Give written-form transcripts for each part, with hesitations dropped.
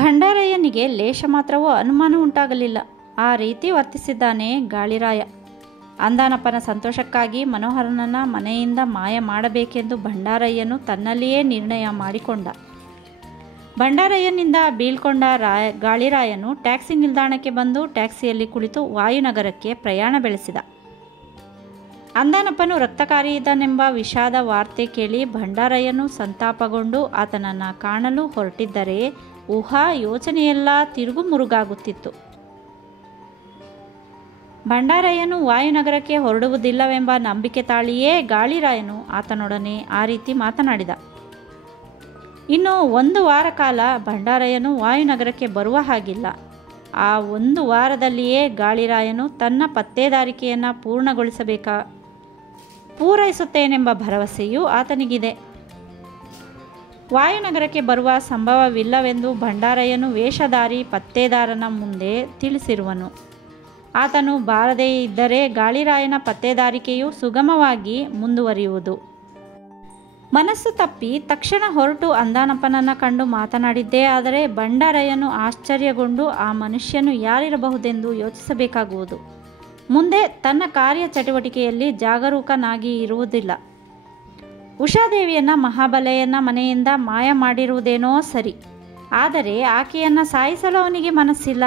ಭಂಡಾರಯ್ಯನಿಗೆ ಲೇಷ ಮಾತ್ರವೂ ಅನುಮಾನ ಉಂಟಾಗಲಿಲ್ಲ. ಆ ರೀತಿ ವರ್ತಿಸಿದ್ದಾನೆ ಗಾಳಿರಾಯ. ಅಂದಾನಪ್ಪನ ಸಂತೋಷಕ್ಕಾಗಿ ಮನೋಹರನನ್ನ ಮನೆಯಿಂದ ಮಾಯ ಮಾಡಬೇಕೆಂದು ಭಂಡಾರಯ್ಯನು ತನ್ನಲ್ಲಿಯೇ ನಿರ್ಣಯ ಮಾಡಿಕೊಂಡ. ಭಂಡಾರಯ್ಯನಿಂದ ಬೀಳ್ಕೊಂಡ ಗಾಳಿರಾಯನು ಟ್ಯಾಕ್ಸಿ ನಿಲ್ದಾಣಕ್ಕೆ ಬಂದು ಟ್ಯಾಕ್ಸಿಯಲ್ಲಿ ಕುಳಿತು ವಾಯುನಗರಕ್ಕೆ ಪ್ರಯಾಣ ಬೆಳೆಸಿದ. ಅಂದಾನಪ್ಪನು ರಕ್ತಕಾರಿ ಇದ್ದಾನೆಂಬ ವಿಷಾದ ವಾರ್ತೆ ಕೇಳಿ ಭಂಡಾರಯ್ಯನು ಸಂತಾಪಗೊಂಡು ಆತನನ್ನು ಕಾಣಲು ಹೊರಟಿದ್ದರೆ ಊಹಾ ಯೋಚನೆಯೆಲ್ಲ ತಿರುಗುಮುರುಗಾಗುತ್ತಿತ್ತು. ಭಂಡಾರಯ್ಯನು ವಾಯುನಗರಕ್ಕೆ ಹೊರಡುವುದಿಲ್ಲವೆಂಬ ನಂಬಿಕೆ ತಾಳಿಯೇ ಗಾಳಿರಾಯನು ಆತನೊಡನೆ ಆ ರೀತಿ ಮಾತನಾಡಿದ. ಇನ್ನು 1 ವಾರ ಕಾಲ ಭಂಡಾರಯ್ಯನು ವಾಯುನಗರಕ್ಕೆ ಬರುವ ಹಾಗಿಲ್ಲ. ಆ 1 ವಾರದಲ್ಲಿಯೇ ಗಾಳಿರಾಯನು ತನ್ನ ಪತ್ತೇದಾರಿಕೆಯನ್ನು ಪೂರೈಸುತ್ತೇನೆಂಬ ಭರವಸೆಯೂ ಆತನಿಗಿದೆ. ವಾಯುನಗರಕ್ಕೆ ಬರುವ ಸಂಭವವಿಲ್ಲವೆಂದು ಭಂಡಾರಯ್ಯನು ವೇಷಧಾರಿ ಪತ್ತೇದಾರನ ಮುಂದೆ ತಿಳಿಸಿರುವನು. ಆತನು ಬಾರದೇ ಇದ್ದರೆ ಗಾಳಿರಾಯನ ಪತ್ತೇದಾರಿಕೆಯು ಸುಗಮವಾಗಿ ಮುಂದುವರಿಯುವುದು. ಮನಸ್ಸು ತಪ್ಪಿ ತಕ್ಷಣ ಹೊರಟು ಅಂದಾನಪ್ಪನನ್ನು ಕಂಡು ಮಾತನಾಡಿದ್ದೇ ಆದರೆ ಭಂಡಾರಯ್ಯನು ಆಶ್ಚರ್ಯಗೊಂಡು ಆ ಮನುಷ್ಯನು ಯಾರಿರಬಹುದೆಂದು ಯೋಚಿಸಬೇಕಾಗುವುದು. ಮುಂದೆ ತನ್ನ ಕಾರ್ಯ ಚಟುವಟಿಕೆಯಲ್ಲಿ ಜಾಗರೂಕನಾಗಿ ಇರುವುದಿಲ್ಲ. ಉಷಾದೇವಿಯನ್ನು ಮಹಾಬಲೆಯನ್ನ ಮನೆಯಿಂದ ಮಾಯ ಮಾಡಿರುವುದೇನೋ ಸರಿ, ಆದರೆ ಆಕೆಯನ್ನು ಸಾಯಿಸಲು ಅವನಿಗೆ ಮನಸ್ಸಿಲ್ಲ.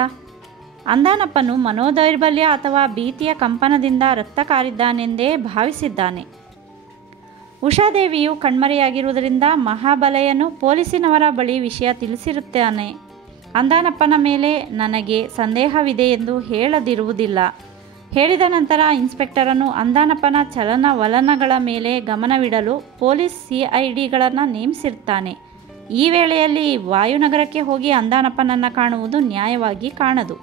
ಅಂದಾನಪ್ಪನು ಮನೋದೌರ್ಬಲ್ಯ ಅಥವಾ ಭೀತಿಯ ಕಂಪನದಿಂದ ರಕ್ತ ಕಾರಿದ್ದಾನೆಂದೇ ಭಾವಿಸಿದ್ದಾನೆ. ಉಷಾದೇವಿಯು ಕಣ್ಮರೆಯಾಗಿರುವುದರಿಂದ ಮಹಾಬಲೆಯನು ಪೊಲೀಸಿನವರ ಬಳಿ ವಿಷಯ ತಿಳಿಸಿರುತ್ತಾನೆ. ಅಂದಾನಪ್ಪನ ಮೇಲೆ ನನಗೆ ಸಂದೇಹವಿದೆ ಎಂದು ಹೇಳದಿರುವುದಿಲ್ಲ. ಹೇಳಿದ ನಂತರ ಇನ್ಸ್ಪೆಕ್ಟರನು ಅಂದಾನಪ್ಪನ ಚಲನವಲನಗಳ ಮೇಲೆ ಗಮನವಿಡಲು ಪೊಲೀಸ್ CIDಗಳನ್ನು ನೇಮಿಸಿರುತ್ತಾನೆ. ಈ ವೇಳೆಯಲ್ಲಿ ವಾಯುನಗರಕ್ಕೆ ಹೋಗಿ ಅಂದಾನಪ್ಪನನ್ನು ಕಾಣುವುದು ನ್ಯಾಯವಾಗಿ ಕಾಣದು.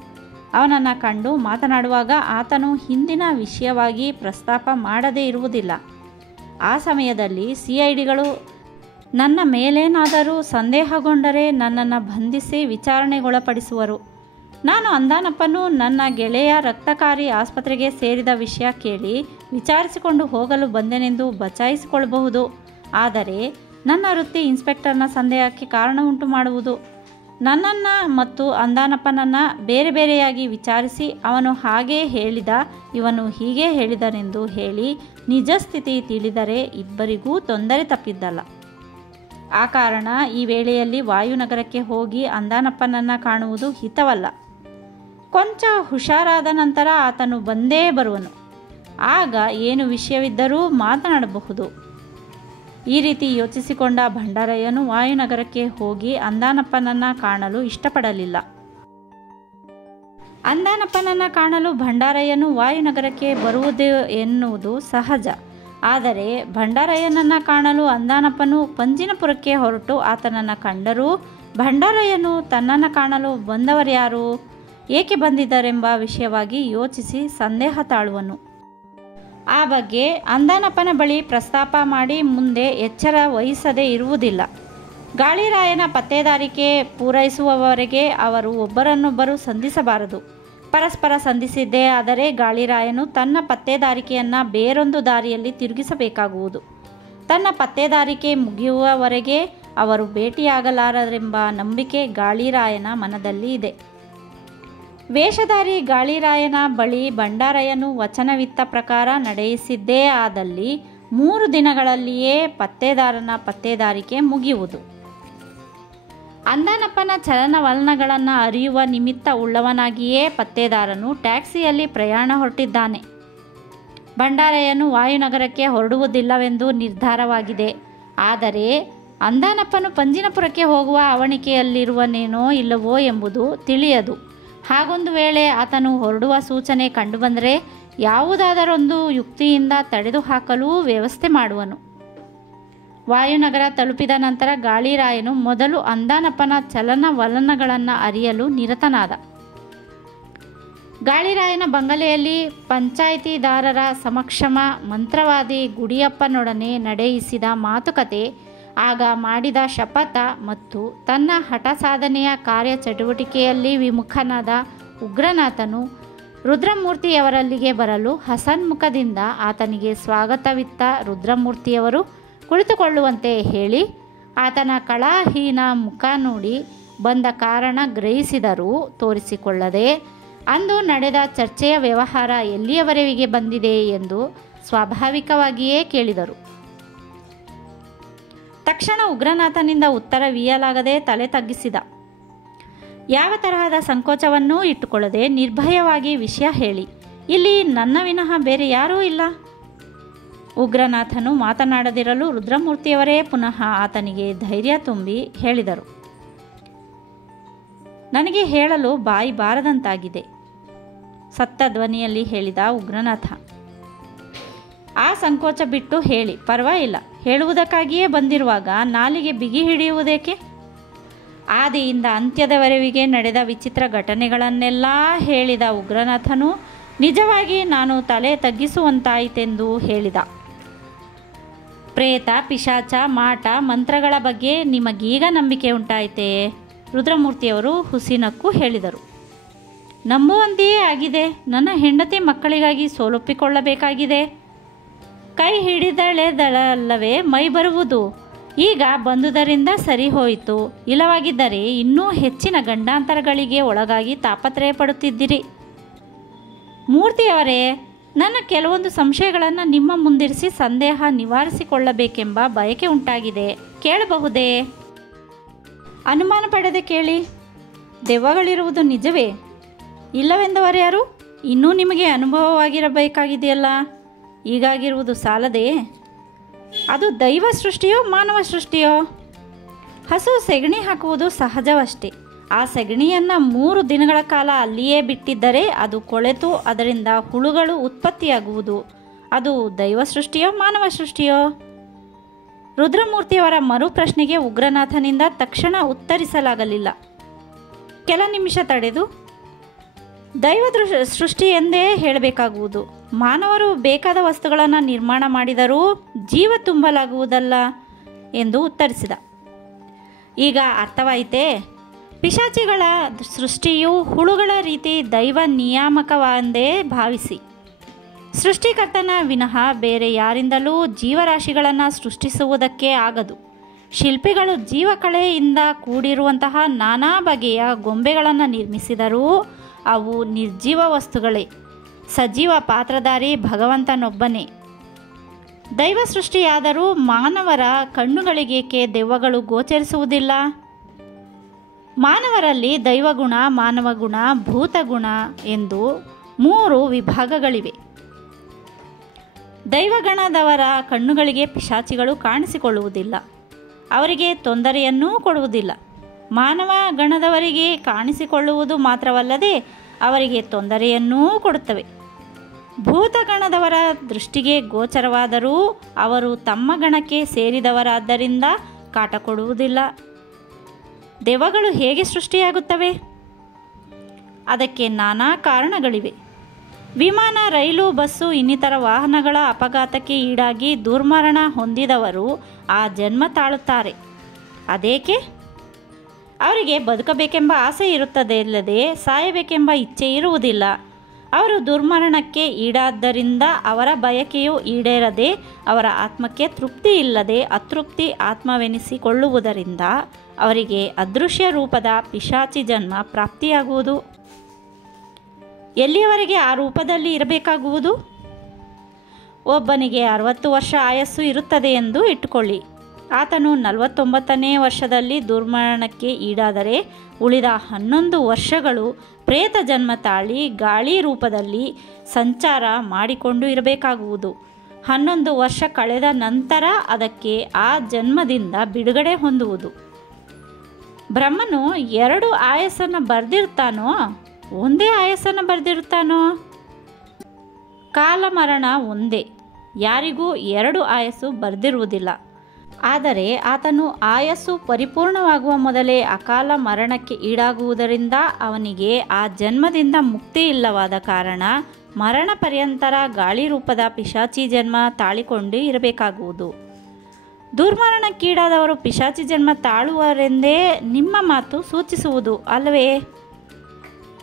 ಅವನನ್ನು ಕಂಡು ಮಾತನಾಡುವಾಗ ಆತನು ಹಿಂದಿನ ವಿಷಯವಾಗಿ ಪ್ರಸ್ತಾಪ ಮಾಡದೇ ಇರುವುದಿಲ್ಲ. ಆ ಸಮಯದಲ್ಲಿ CIDಗಳು ನನ್ನ ಮೇಲೇನಾದರೂ ಸಂದೇಹಗೊಂಡರೆ ನನ್ನನ್ನು ಬಂಧಿಸಿ ವಿಚಾರಣೆಗೊಳಪಡಿಸುವರು. ನಾನು ಅಂದಾನಪ್ಪನು ನನ್ನ ಗೆಳೆಯ ರಕ್ತಕಾರಿ ಆಸ್ಪತ್ರೆಗೆ ಸೇರಿದ ವಿಷಯ ಕೇಳಿ ವಿಚಾರಿಸಿಕೊಂಡು ಹೋಗಲು ಬಂದೆನೆಂದು ಬಚಾಯಿಸಿಕೊಳ್ಳಬಹುದು. ಆದರೆ ನನ್ನ ವೃತ್ತಿ ಇನ್ಸ್ಪೆಕ್ಟರ್ನ ಸಂದೇಹಕ್ಕೆ ಕಾರಣ ಉಂಟು ಮಾಡುವುದು. ನನ್ನನ್ನು ಮತ್ತು ಅಂದಾನಪ್ಪನನ್ನು ಬೇರೆ ಬೇರೆಯಾಗಿ ವಿಚಾರಿಸಿ ಅವನು ಹಾಗೇ ಹೇಳಿದ, ಇವನು ಹೀಗೆ ಹೇಳಿದನೆಂದು ಹೇಳಿ ನಿಜ ಸ್ಥಿತಿ ತಿಳಿದರೆ ಇಬ್ಬರಿಗೂ ತೊಂದರೆ ತಪ್ಪಿದ್ದಲ್ಲ. ಆ ಕಾರಣ ಈ ವೇಳೆಯಲ್ಲಿ ವಾಯುನಗರಕ್ಕೆ ಹೋಗಿ ಅಂದಾನಪ್ಪನನ್ನು ಕಾಣುವುದು ಹಿತವಲ್ಲ. ಕೊಂಚ ಹುಷಾರಾದ ನಂತರ ಆತನು ಬಂದೇ ಬರುವನು. ಆಗ ಏನು ವಿಷಯವಿದ್ದರೂ ಮಾತನಾಡಬಹುದು. ಈ ರೀತಿ ಯೋಚಿಸಿಕೊಂಡ ಭಂಡಾರಯ್ಯನು ವಾಯುನಗರಕ್ಕೆ ಹೋಗಿ ಅಂದಾನಪ್ಪನನ್ನು ಕಾಣಲು ಇಷ್ಟಪಡಲಿಲ್ಲ. ಅಂದಾನಪ್ಪನನ್ನು ಕಾಣಲು ಭಂಡಾರಯ್ಯನು ವಾಯುನಗರಕ್ಕೆ ಬರುವುದು ಎನ್ನುವುದು ಸಹಜ. ಆದರೆ ಭಂಡಾರಯ್ಯನನ್ನು ಕಾಣಲು ಅಂದಾನಪ್ಪನು ಪಂಜಿನಪುರಕ್ಕೆ ಹೊರಟು ಆತನನ್ನು ಕಂಡರೂ ಭಂಡಾರಯ್ಯನು ತನ್ನನ್ನು ಕಾಣಲು ಬಂದವರ್ಯಾರು, ಏಕೆ ಬಂದಿದ್ದಾರೆಂಬ ವಿಷಯವಾಗಿ ಯೋಚಿಸಿ ಸಂದೇಹ ತಾಳುವನು. ಆ ಬಗ್ಗೆ ಅಂದಾನಪ್ಪನ ಬಳಿ ಪ್ರಸ್ತಾಪ ಮಾಡಿ ಮುಂದೆ ಎಚ್ಚರ ವಹಿಸದೇ ಇರುವುದಿಲ್ಲ. ಗಾಳಿರಾಯನ ಪತ್ತೇದಾರಿಕೆ ಪೂರೈಸುವವರೆಗೆ ಅವರು ಒಬ್ಬರನ್ನೊಬ್ಬರು ಸಂಧಿಸಬಾರದು. ಪರಸ್ಪರ ಸಂಧಿಸಿದ್ದೇ ಆದರೆ ಗಾಳಿರಾಯನು ತನ್ನ ಪತ್ತೇದಾರಿಕೆಯನ್ನು ಬೇರೊಂದು ದಾರಿಯಲ್ಲಿ ತಿರುಗಿಸಬೇಕಾಗುವುದು. ತನ್ನ ಪತ್ತೇದಾರಿಕೆ ಮುಗಿಯುವವರೆಗೆ ಅವರು ಭೇಟಿಯಾಗಲಾರರೆಂಬ ನಂಬಿಕೆ ಗಾಳಿರಾಯನ ಮನದಲ್ಲಿ ಇದೆ. ವೇಷಧಾರಿ ಗಾಳಿರಾಯನ ಬಳಿ ಭಂಡಾರಯ್ಯನು ವಚನವಿತ್ತ ಪ್ರಕಾರ ನಡೆಯಿಸಿದ್ದೇ ಆದಲ್ಲಿ 3 ದಿನಗಳಲ್ಲಿಯೇ ಪತ್ತೇದಾರನ ಪತ್ತೇದಾರಿಕೆ ಮುಗಿಯುವುದು. ಅಂದಾನಪ್ಪನ ಚಲನವಲನಗಳನ್ನು ಅರಿಯುವ ನಿಮಿತ್ತ ಉಳ್ಳವನಾಗಿಯೇ ಪತ್ತೇದಾರನು ಟ್ಯಾಕ್ಸಿಯಲ್ಲಿ ಪ್ರಯಾಣ ಹೊರಟಿದ್ದಾನೆ. ಭಂಡಾರಯ್ಯನು ವಾಯುನಗರಕ್ಕೆ ಹೊರಡುವುದಿಲ್ಲವೆಂದು ನಿರ್ಧಾರವಾಗಿದೆ. ಆದರೆ ಅಂದಾನಪ್ಪನು ಪಂಜಿನಪುರಕ್ಕೆ ಹೋಗುವ ಅವಣಿಕೆಯಲ್ಲಿರುವನೇನೋ ಇಲ್ಲವೋ ಎಂಬುದು ತಿಳಿಯದು. ಹಾಗೊಂದು ವೇಳೆ ಆತನು ಹೊರಡುವ ಸೂಚನೆ ಕಂಡುಬಂದರೆ ಯಾವುದಾದರೊಂದು ಯುಕ್ತಿಯಿಂದ ತಡೆದುಹಾಕಲು ವ್ಯವಸ್ಥೆ ಮಾಡುವನು. ವಾಯುನಗರ ತಲುಪಿದ ನಂತರ ಗಾಳಿರಾಯನು ಮೊದಲು ಅಂದಾನಪ್ಪನ ಚಲನವಲನಗಳನ್ನು ಅರಿಯಲು ನಿರತನಾದ. ಗಾಳಿರಾಯನ ಬಂಗಲೆಯಲ್ಲಿ ಪಂಚಾಯಿತಿದಾರರ ಸಮಕ್ಷಮ ಮಂತ್ರವಾದಿ ಗುಡಿಯಪ್ಪನೊಡನೆ ನಡೆಯಿಸಿದ ಮಾತುಕತೆ, ಆಗ ಮಾಡಿದ ಶಪಥ ಮತ್ತು ತನ್ನ ಹಠ ಸಾಧನೆಯ ಕಾರ್ಯಚಟುವಟಿಕೆಯಲ್ಲಿ ವಿಮುಖನಾದ ಉಗ್ರನಾಥನು ರುದ್ರಮೂರ್ತಿಯವರಲ್ಲಿಗೆ ಬರಲು ಹಸನ್ಮುಖದಿಂದ ಆತನಿಗೆ ಸ್ವಾಗತವಿತ್ತ ರುದ್ರಮೂರ್ತಿಯವರು ಕುಳಿತುಕೊಳ್ಳುವಂತೆ ಹೇಳಿ ಆತನ ಕಳಾಹೀನ ಮುಖ ನೋಡಿ ಬಂದ ಕಾರಣ ಗ್ರಹಿಸಿದರೂ ತೋರಿಸಿಕೊಳ್ಳದೆ ಅಂದು ನಡೆದ ಚರ್ಚೆಯ ವ್ಯವಹಾರ ಎಲ್ಲಿಯವರೆಗೆ ಬಂದಿದೆ ಎಂದು ಸ್ವಾಭಾವಿಕವಾಗಿಯೇ ಕೇಳಿದರು. ತಕ್ಷಣ ಉಗ್ರನಾಥನಿಂದ ಉತ್ತರವೀಯಲಾಗದೆ ತಲೆ ತಗ್ಗಿಸಿದ. ಯಾವ ತರಹದ ಸಂಕೋಚವನ್ನೂ ಇಟ್ಟುಕೊಳ್ಳದೆ ನಿರ್ಭಯವಾಗಿ ವಿಷಯ ಹೇಳಿ, ಇಲ್ಲಿ ನನ್ನ ವಿನಃ ಬೇರೆ ಯಾರೂ ಇಲ್ಲ. ಉಗ್ರನಾಥನು ಮಾತನಾಡದಿರಲು ರುದ್ರಮೂರ್ತಿಯವರೇ ಪುನಃ ಆತನಿಗೆ ಧೈರ್ಯ ತುಂಬಿ ಹೇಳಿದರು. ನನಗೆ ಹೇಳಲು ಬಾಯಿ ಬಾರದಂತಾಗಿದೆ, ಸತ್ತ ಧ್ವನಿಯಲ್ಲಿ ಹೇಳಿದ ಉಗ್ರನಾಥ. ಆ ಸಂಕೋಚ ಬಿಟ್ಟು ಹೇಳಿ, ಪರವಾಗಿಲ್ಲ. ಹೇಳುವುದಕ್ಕಾಗಿಯೇ ಬಂದಿರುವಾಗ ನಾಲಿಗೆ ಬಿಗಿ ಹಿಡಿಯುವುದೇಕೆ? ಆದಿಯಿಂದ ಅಂತ್ಯದವರೆವಿಗೆ ನಡೆದ ವಿಚಿತ್ರ ಘಟನೆಗಳನ್ನೆಲ್ಲ ಹೇಳಿದ ಉಗ್ರನಾಥನು ನಿಜವಾಗಿ ನಾನು ತಲೆ ತಗ್ಗಿಸುವಂತಾಯಿತೆಂದು ಹೇಳಿದ. ಪ್ರೇತ, ಪಿಶಾಚ, ಮಾಟ, ಮಂತ್ರಗಳ ಬಗ್ಗೆ ನಿಮಗೀಗ ನಂಬಿಕೆ ಉಂಟಾಯಿತೆ? ರುದ್ರಮೂರ್ತಿಯವರು ಹುಸಿನಕ್ಕೂ ಹೇಳಿದರು. ನಂಬುವಂತೆಯೇ ಆಗಿದೆ. ನನ್ನ ಹೆಂಡತಿ ಮಕ್ಕಳಿಗಾಗಿ ಸೋಲೊಪ್ಪಿಕೊಳ್ಳಬೇಕಾಗಿದೆ. ಕೈ ಹಿಡಿದಳೆದಳಲ್ಲವೇ ಮೈ ಬರುವುದು. ಈಗ ಬಂದುದರಿಂದ ಸರಿ ಹೋಯಿತು. ಇಲ್ಲವಾಗಿದ್ದರೆ ಇನ್ನೂ ಹೆಚ್ಚಿನ ಗಂಡಾಂತರಗಳಿಗೆ ಒಳಗಾಗಿ ತಾಪತ್ರಯ ಪಡುತ್ತಿದ್ದಿರಿ. ಮೂರ್ತಿಯವರೇ, ನನ್ನ ಕೆಲವೊಂದು ಸಂಶಯಗಳನ್ನು ನಿಮ್ಮ ಮುಂದಿರಿಸಿ ಸಂದೇಹ ನಿವಾರಿಸಿಕೊಳ್ಳಬೇಕೆಂಬ ಬಯಕೆ ಉಂಟಾಗಿದೆ. ಕೇಳಬಹುದೇ? ಅನುಮಾನ ಪಡೆದೆ ಕೇಳಿ. ದೆವ್ವಗಳಿರುವುದು ನಿಜವೇ? ಇಲ್ಲವೆಂದವರ್ಯಾರು? ಇನ್ನೂ ನಿಮಗೆ ಅನುಭವವಾಗಿರಬೇಕಾಗಿದೆಯಲ್ಲ. ಈಗಾಗಿರುವುದು ಸಾಲದೆ? ಅದು ದೈವ ಸೃಷ್ಟಿಯೋ ಮಾನವ ಸೃಷ್ಟಿಯೋ? ಹಸು ಸೆಗಣಿ ಹಾಕುವುದು ಸಹಜವಷ್ಟೇ. ಆ ಸೆಗಣಿಯನ್ನು 3 ದಿನಗಳ ಕಾಲ ಅಲ್ಲಿಯೇ ಬಿಟ್ಟಿದ್ದರೆ ಅದು ಕೊಳೆತು ಅದರಿಂದ ಹುಳುಗಳು ಉತ್ಪತ್ತಿಯಾಗುವುದು. ಅದು ದೈವ ಸೃಷ್ಟಿಯೋ ಮಾನವ ಸೃಷ್ಟಿಯೋ? ರುದ್ರಮೂರ್ತಿಯವರ ಮರು ಪ್ರಶ್ನೆಗೆ ಉಗ್ರನಾಥನಿಂದ ತಕ್ಷಣ ಉತ್ತರಿಸಲಾಗಲಿಲ್ಲ. ಕೆಲ ನಿಮಿಷ ತಡೆದು, ದೈವ ಸೃಷ್ಟಿ ಎಂದೇ ಹೇಳಬೇಕಾಗುವುದು. ಮಾನವರು ಬೇಕಾದ ವಸ್ತುಗಳನ್ನು ನಿರ್ಮಾಣ ಮಾಡಿದರೂ ಜೀವ ತುಂಬಲಾಗುವುದಲ್ಲ ಎಂದು ಉತ್ತರಿಸಿದ. ಈಗ ಅರ್ಥವಾಯಿತೇ? ಪಿಶಾಚಿಗಳ ಸೃಷ್ಟಿಯು ಹುಳುಗಳ ರೀತಿ ದೈವ ನಿಯಾಮಕವೆಂದೇ ಭಾವಿಸಿ. ಸೃಷ್ಟಿಕರ್ತನ ವಿನಃ ಬೇರೆ ಯಾರಿಂದಲೂ ಜೀವರಾಶಿಗಳನ್ನು ಸೃಷ್ಟಿಸುವುದಕ್ಕೆ ಆಗದು. ಶಿಲ್ಪಿಗಳು ಜೀವಕಳೆಯಿಂದ ಕೂಡಿರುವಂತಹ ನಾನಾ ಬಗೆಯ ಗೊಂಬೆಗಳನ್ನು ನಿರ್ಮಿಸಿದರೂ ಅವು ನಿರ್ಜೀವ ವಸ್ತುಗಳೇ. ಸಜೀವ ಪಾತ್ರಧಾರಿ ಭಗವಂತನೊಬ್ಬನೇ. ದೈವ ಸೃಷ್ಟಿಯಾದರೂ ಮಾನವರ ಕಣ್ಣುಗಳಿಗೇಕೆ ದೆವ್ವಗಳು ಗೋಚರಿಸುವುದಿಲ್ಲ? ಮಾನವರಲ್ಲಿ ದೈವಗುಣ, ಮಾನವಗುಣ, ಭೂತಗುಣ ಎಂದು 3 ವಿಭಾಗಗಳಿವೆ. ದೈವಗಣದವರ ಕಣ್ಣುಗಳಿಗೆ ಪಿಶಾಚಿಗಳು ಕಾಣಿಸಿಕೊಳ್ಳುವುದಿಲ್ಲ. ಅವರಿಗೆ ತೊಂದರೆಯನ್ನೂ ಕೊಡುವುದಿಲ್ಲ. ಮಾನವ ಗಣದವರಿಗೆ ಕಾಣಿಸಿಕೊಳ್ಳುವುದು ಮಾತ್ರವಲ್ಲದೆ ಅವರಿಗೆ ತೊಂದರೆಯನ್ನೂ ಕೊಡುತ್ತವೆ. ಭೂತಗಣದವರ ದೃಷ್ಟಿಗೆ ಗೋಚರವಾದರೂ ಅವರು ತಮ್ಮ ಗಣಕ್ಕೆ ಸೇರಿದವರಾದ್ದರಿಂದ ಕಾಟ ಕೊಡುವುದಿಲ್ಲ. ದೆವ್ವಗಳು ಹೇಗೆ ಸೃಷ್ಟಿಯಾಗುತ್ತವೆ? ಅದಕ್ಕೆ ನಾನಾ ಕಾರಣಗಳಿವೆ. ವಿಮಾನ, ರೈಲು, ಬಸ್ಸು ಇನ್ನಿತರ ವಾಹನಗಳ ಅಪಘಾತಕ್ಕೆ ಈಡಾಗಿ ದುರ್ಮರಣ ಹೊಂದಿದವರು ಆ ಜನ್ಮ ತಾಳುತ್ತಾರೆ. ಅದೇಕೆ? ಅವರಿಗೆ ಬದುಕಬೇಕೆಂಬ ಆಸೆ ಇರುತ್ತದೆ, ಇಲ್ಲದೆ ಸಾಯಬೇಕೆಂಬ ಇಚ್ಛೆ ಇರುವುದಿಲ್ಲ. ಅವರು ದುರ್ಮರಣಕ್ಕೆ ಈಡಾದ್ದರಿಂದ ಅವರ ಬಯಕೆಯು ಈಡೇರದೆ ಅವರ ಆತ್ಮಕ್ಕೆ ತೃಪ್ತಿ ಇಲ್ಲದೆ ಅತೃಪ್ತಿ ಆತ್ಮವೆನಿಸಿಕೊಳ್ಳುವುದರಿಂದ ಅವರಿಗೆ ಅದೃಶ್ಯ ರೂಪದ ಪಿಶಾಚಿ ಜನ್ಮ ಪ್ರಾಪ್ತಿಯಾಗುವುದು. ಎಲ್ಲಿಯವರೆಗೆ ಆ ರೂಪದಲ್ಲಿ ಇರಬೇಕಾಗುವುದು? ಒಬ್ಬನಿಗೆ 60 ವರ್ಷ ಆಯಸ್ಸು ಇರುತ್ತದೆ ಎಂದು ಇಟ್ಟುಕೊಳ್ಳಿ. ಆತನು 49ನೇ ವರ್ಷದಲ್ಲಿ ದುರ್ಮರಣಕ್ಕೆ ಈಡಾದರೆ ಉಳಿದ 11 ವರ್ಷಗಳು ಪ್ರೇತ ಜನ್ಮ ತಾಳಿ ಗಾಳಿ ರೂಪದಲ್ಲಿ ಸಂಚಾರ ಮಾಡಿಕೊಂಡು ಇರಬೇಕಾಗುವುದು. 11 ವರ್ಷ ಕಳೆದ ನಂತರ ಅದಕ್ಕೆ ಆ ಜನ್ಮದಿಂದ ಬಿಡುಗಡೆ ಹೊಂದುವುದು. ಬ್ರಹ್ಮನು 2 ಆಯಸ್ಸನ್ನು ಬರೆದಿರ್ತಾನೋ, ಒಂದೇ ಆಯಸ್ಸನ್ನು ಬರೆದಿರುತ್ತಾನೋ? ಕಾಲಮರಣ ಒಂದೇ. ಯಾರಿಗೂ 2 ಆಯಸ್ಸು ಬರೆದಿರುವುದಿಲ್ಲ. ಆದರೆ ಆತನು ಆಯಸ್ಸು ಪರಿಪೂರ್ಣವಾಗುವ ಮೊದಲೇ ಅಕಾಲ ಮರಣಕ್ಕೆ ಈಡಾಗುವುದರಿಂದ ಅವನಿಗೆ ಆ ಜನ್ಮದಿಂದ ಮುಕ್ತಿ ಇಲ್ಲವಾದ ಕಾರಣ ಮರಣ ಪರ್ಯಂತರ ಗಾಳಿ ರೂಪದ ಪಿಶಾಚಿ ಜನ್ಮ ತಾಳಿಕೊಂಡು ಇರಬೇಕಾಗುವುದು. ದುರ್ಮರಣಕ್ಕೀಡಾದವರು ಪಿಶಾಚಿ ಜನ್ಮ ತಾಳುವರೆಂದೇ ನಿಮ್ಮ ಮಾತು ಸೂಚಿಸುವುದು ಅಲ್ಲವೇ?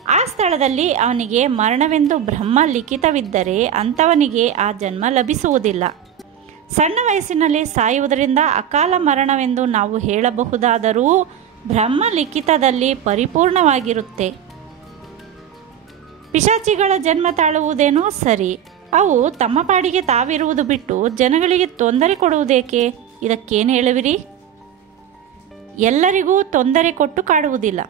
ಆ ಸ್ಥಳದಲ್ಲಿ ಅವನಿಗೆ ಮರಣವೆಂದು ಬ್ರಹ್ಮ ಲಿಖಿತವಿದ್ದರೆ ಅಂಥವನಿಗೆ ಆ ಜನ್ಮ ಲಭಿಸುವುದಿಲ್ಲ. ಸಣ್ಣ ವಯಸ್ಸಿನಲ್ಲಿ ಸಾಯುವುದರಿಂದ ಅಕಾಲ ಮರಣವೆಂದು ನಾವು ಹೇಳಬಹುದಾದರೂ ಬ್ರಹ್ಮ ಲಿಖಿತದಲ್ಲಿ ಪರಿಪೂರ್ಣವಾಗಿರುತ್ತೆ. ಪಿಶಾಚಿಗಳ ಜನ್ಮ ತಾಳುವುದೇನೋ ಸರಿ, ಅವು ತಮ್ಮ ಪಾಡಿಗೆ ತಾವಿರುವುದು ಬಿಟ್ಟು ಜನಗಳಿಗೆ ತೊಂದರೆ ಕೊಡುವುದೇಕೆ? ಇದಕ್ಕೇನು ಹೇಳುವಿರಿ? ಎಲ್ಲರಿಗೂ ತೊಂದರೆ ಕೊಟ್ಟು ಕಾಡುವುದಿಲ್ಲ.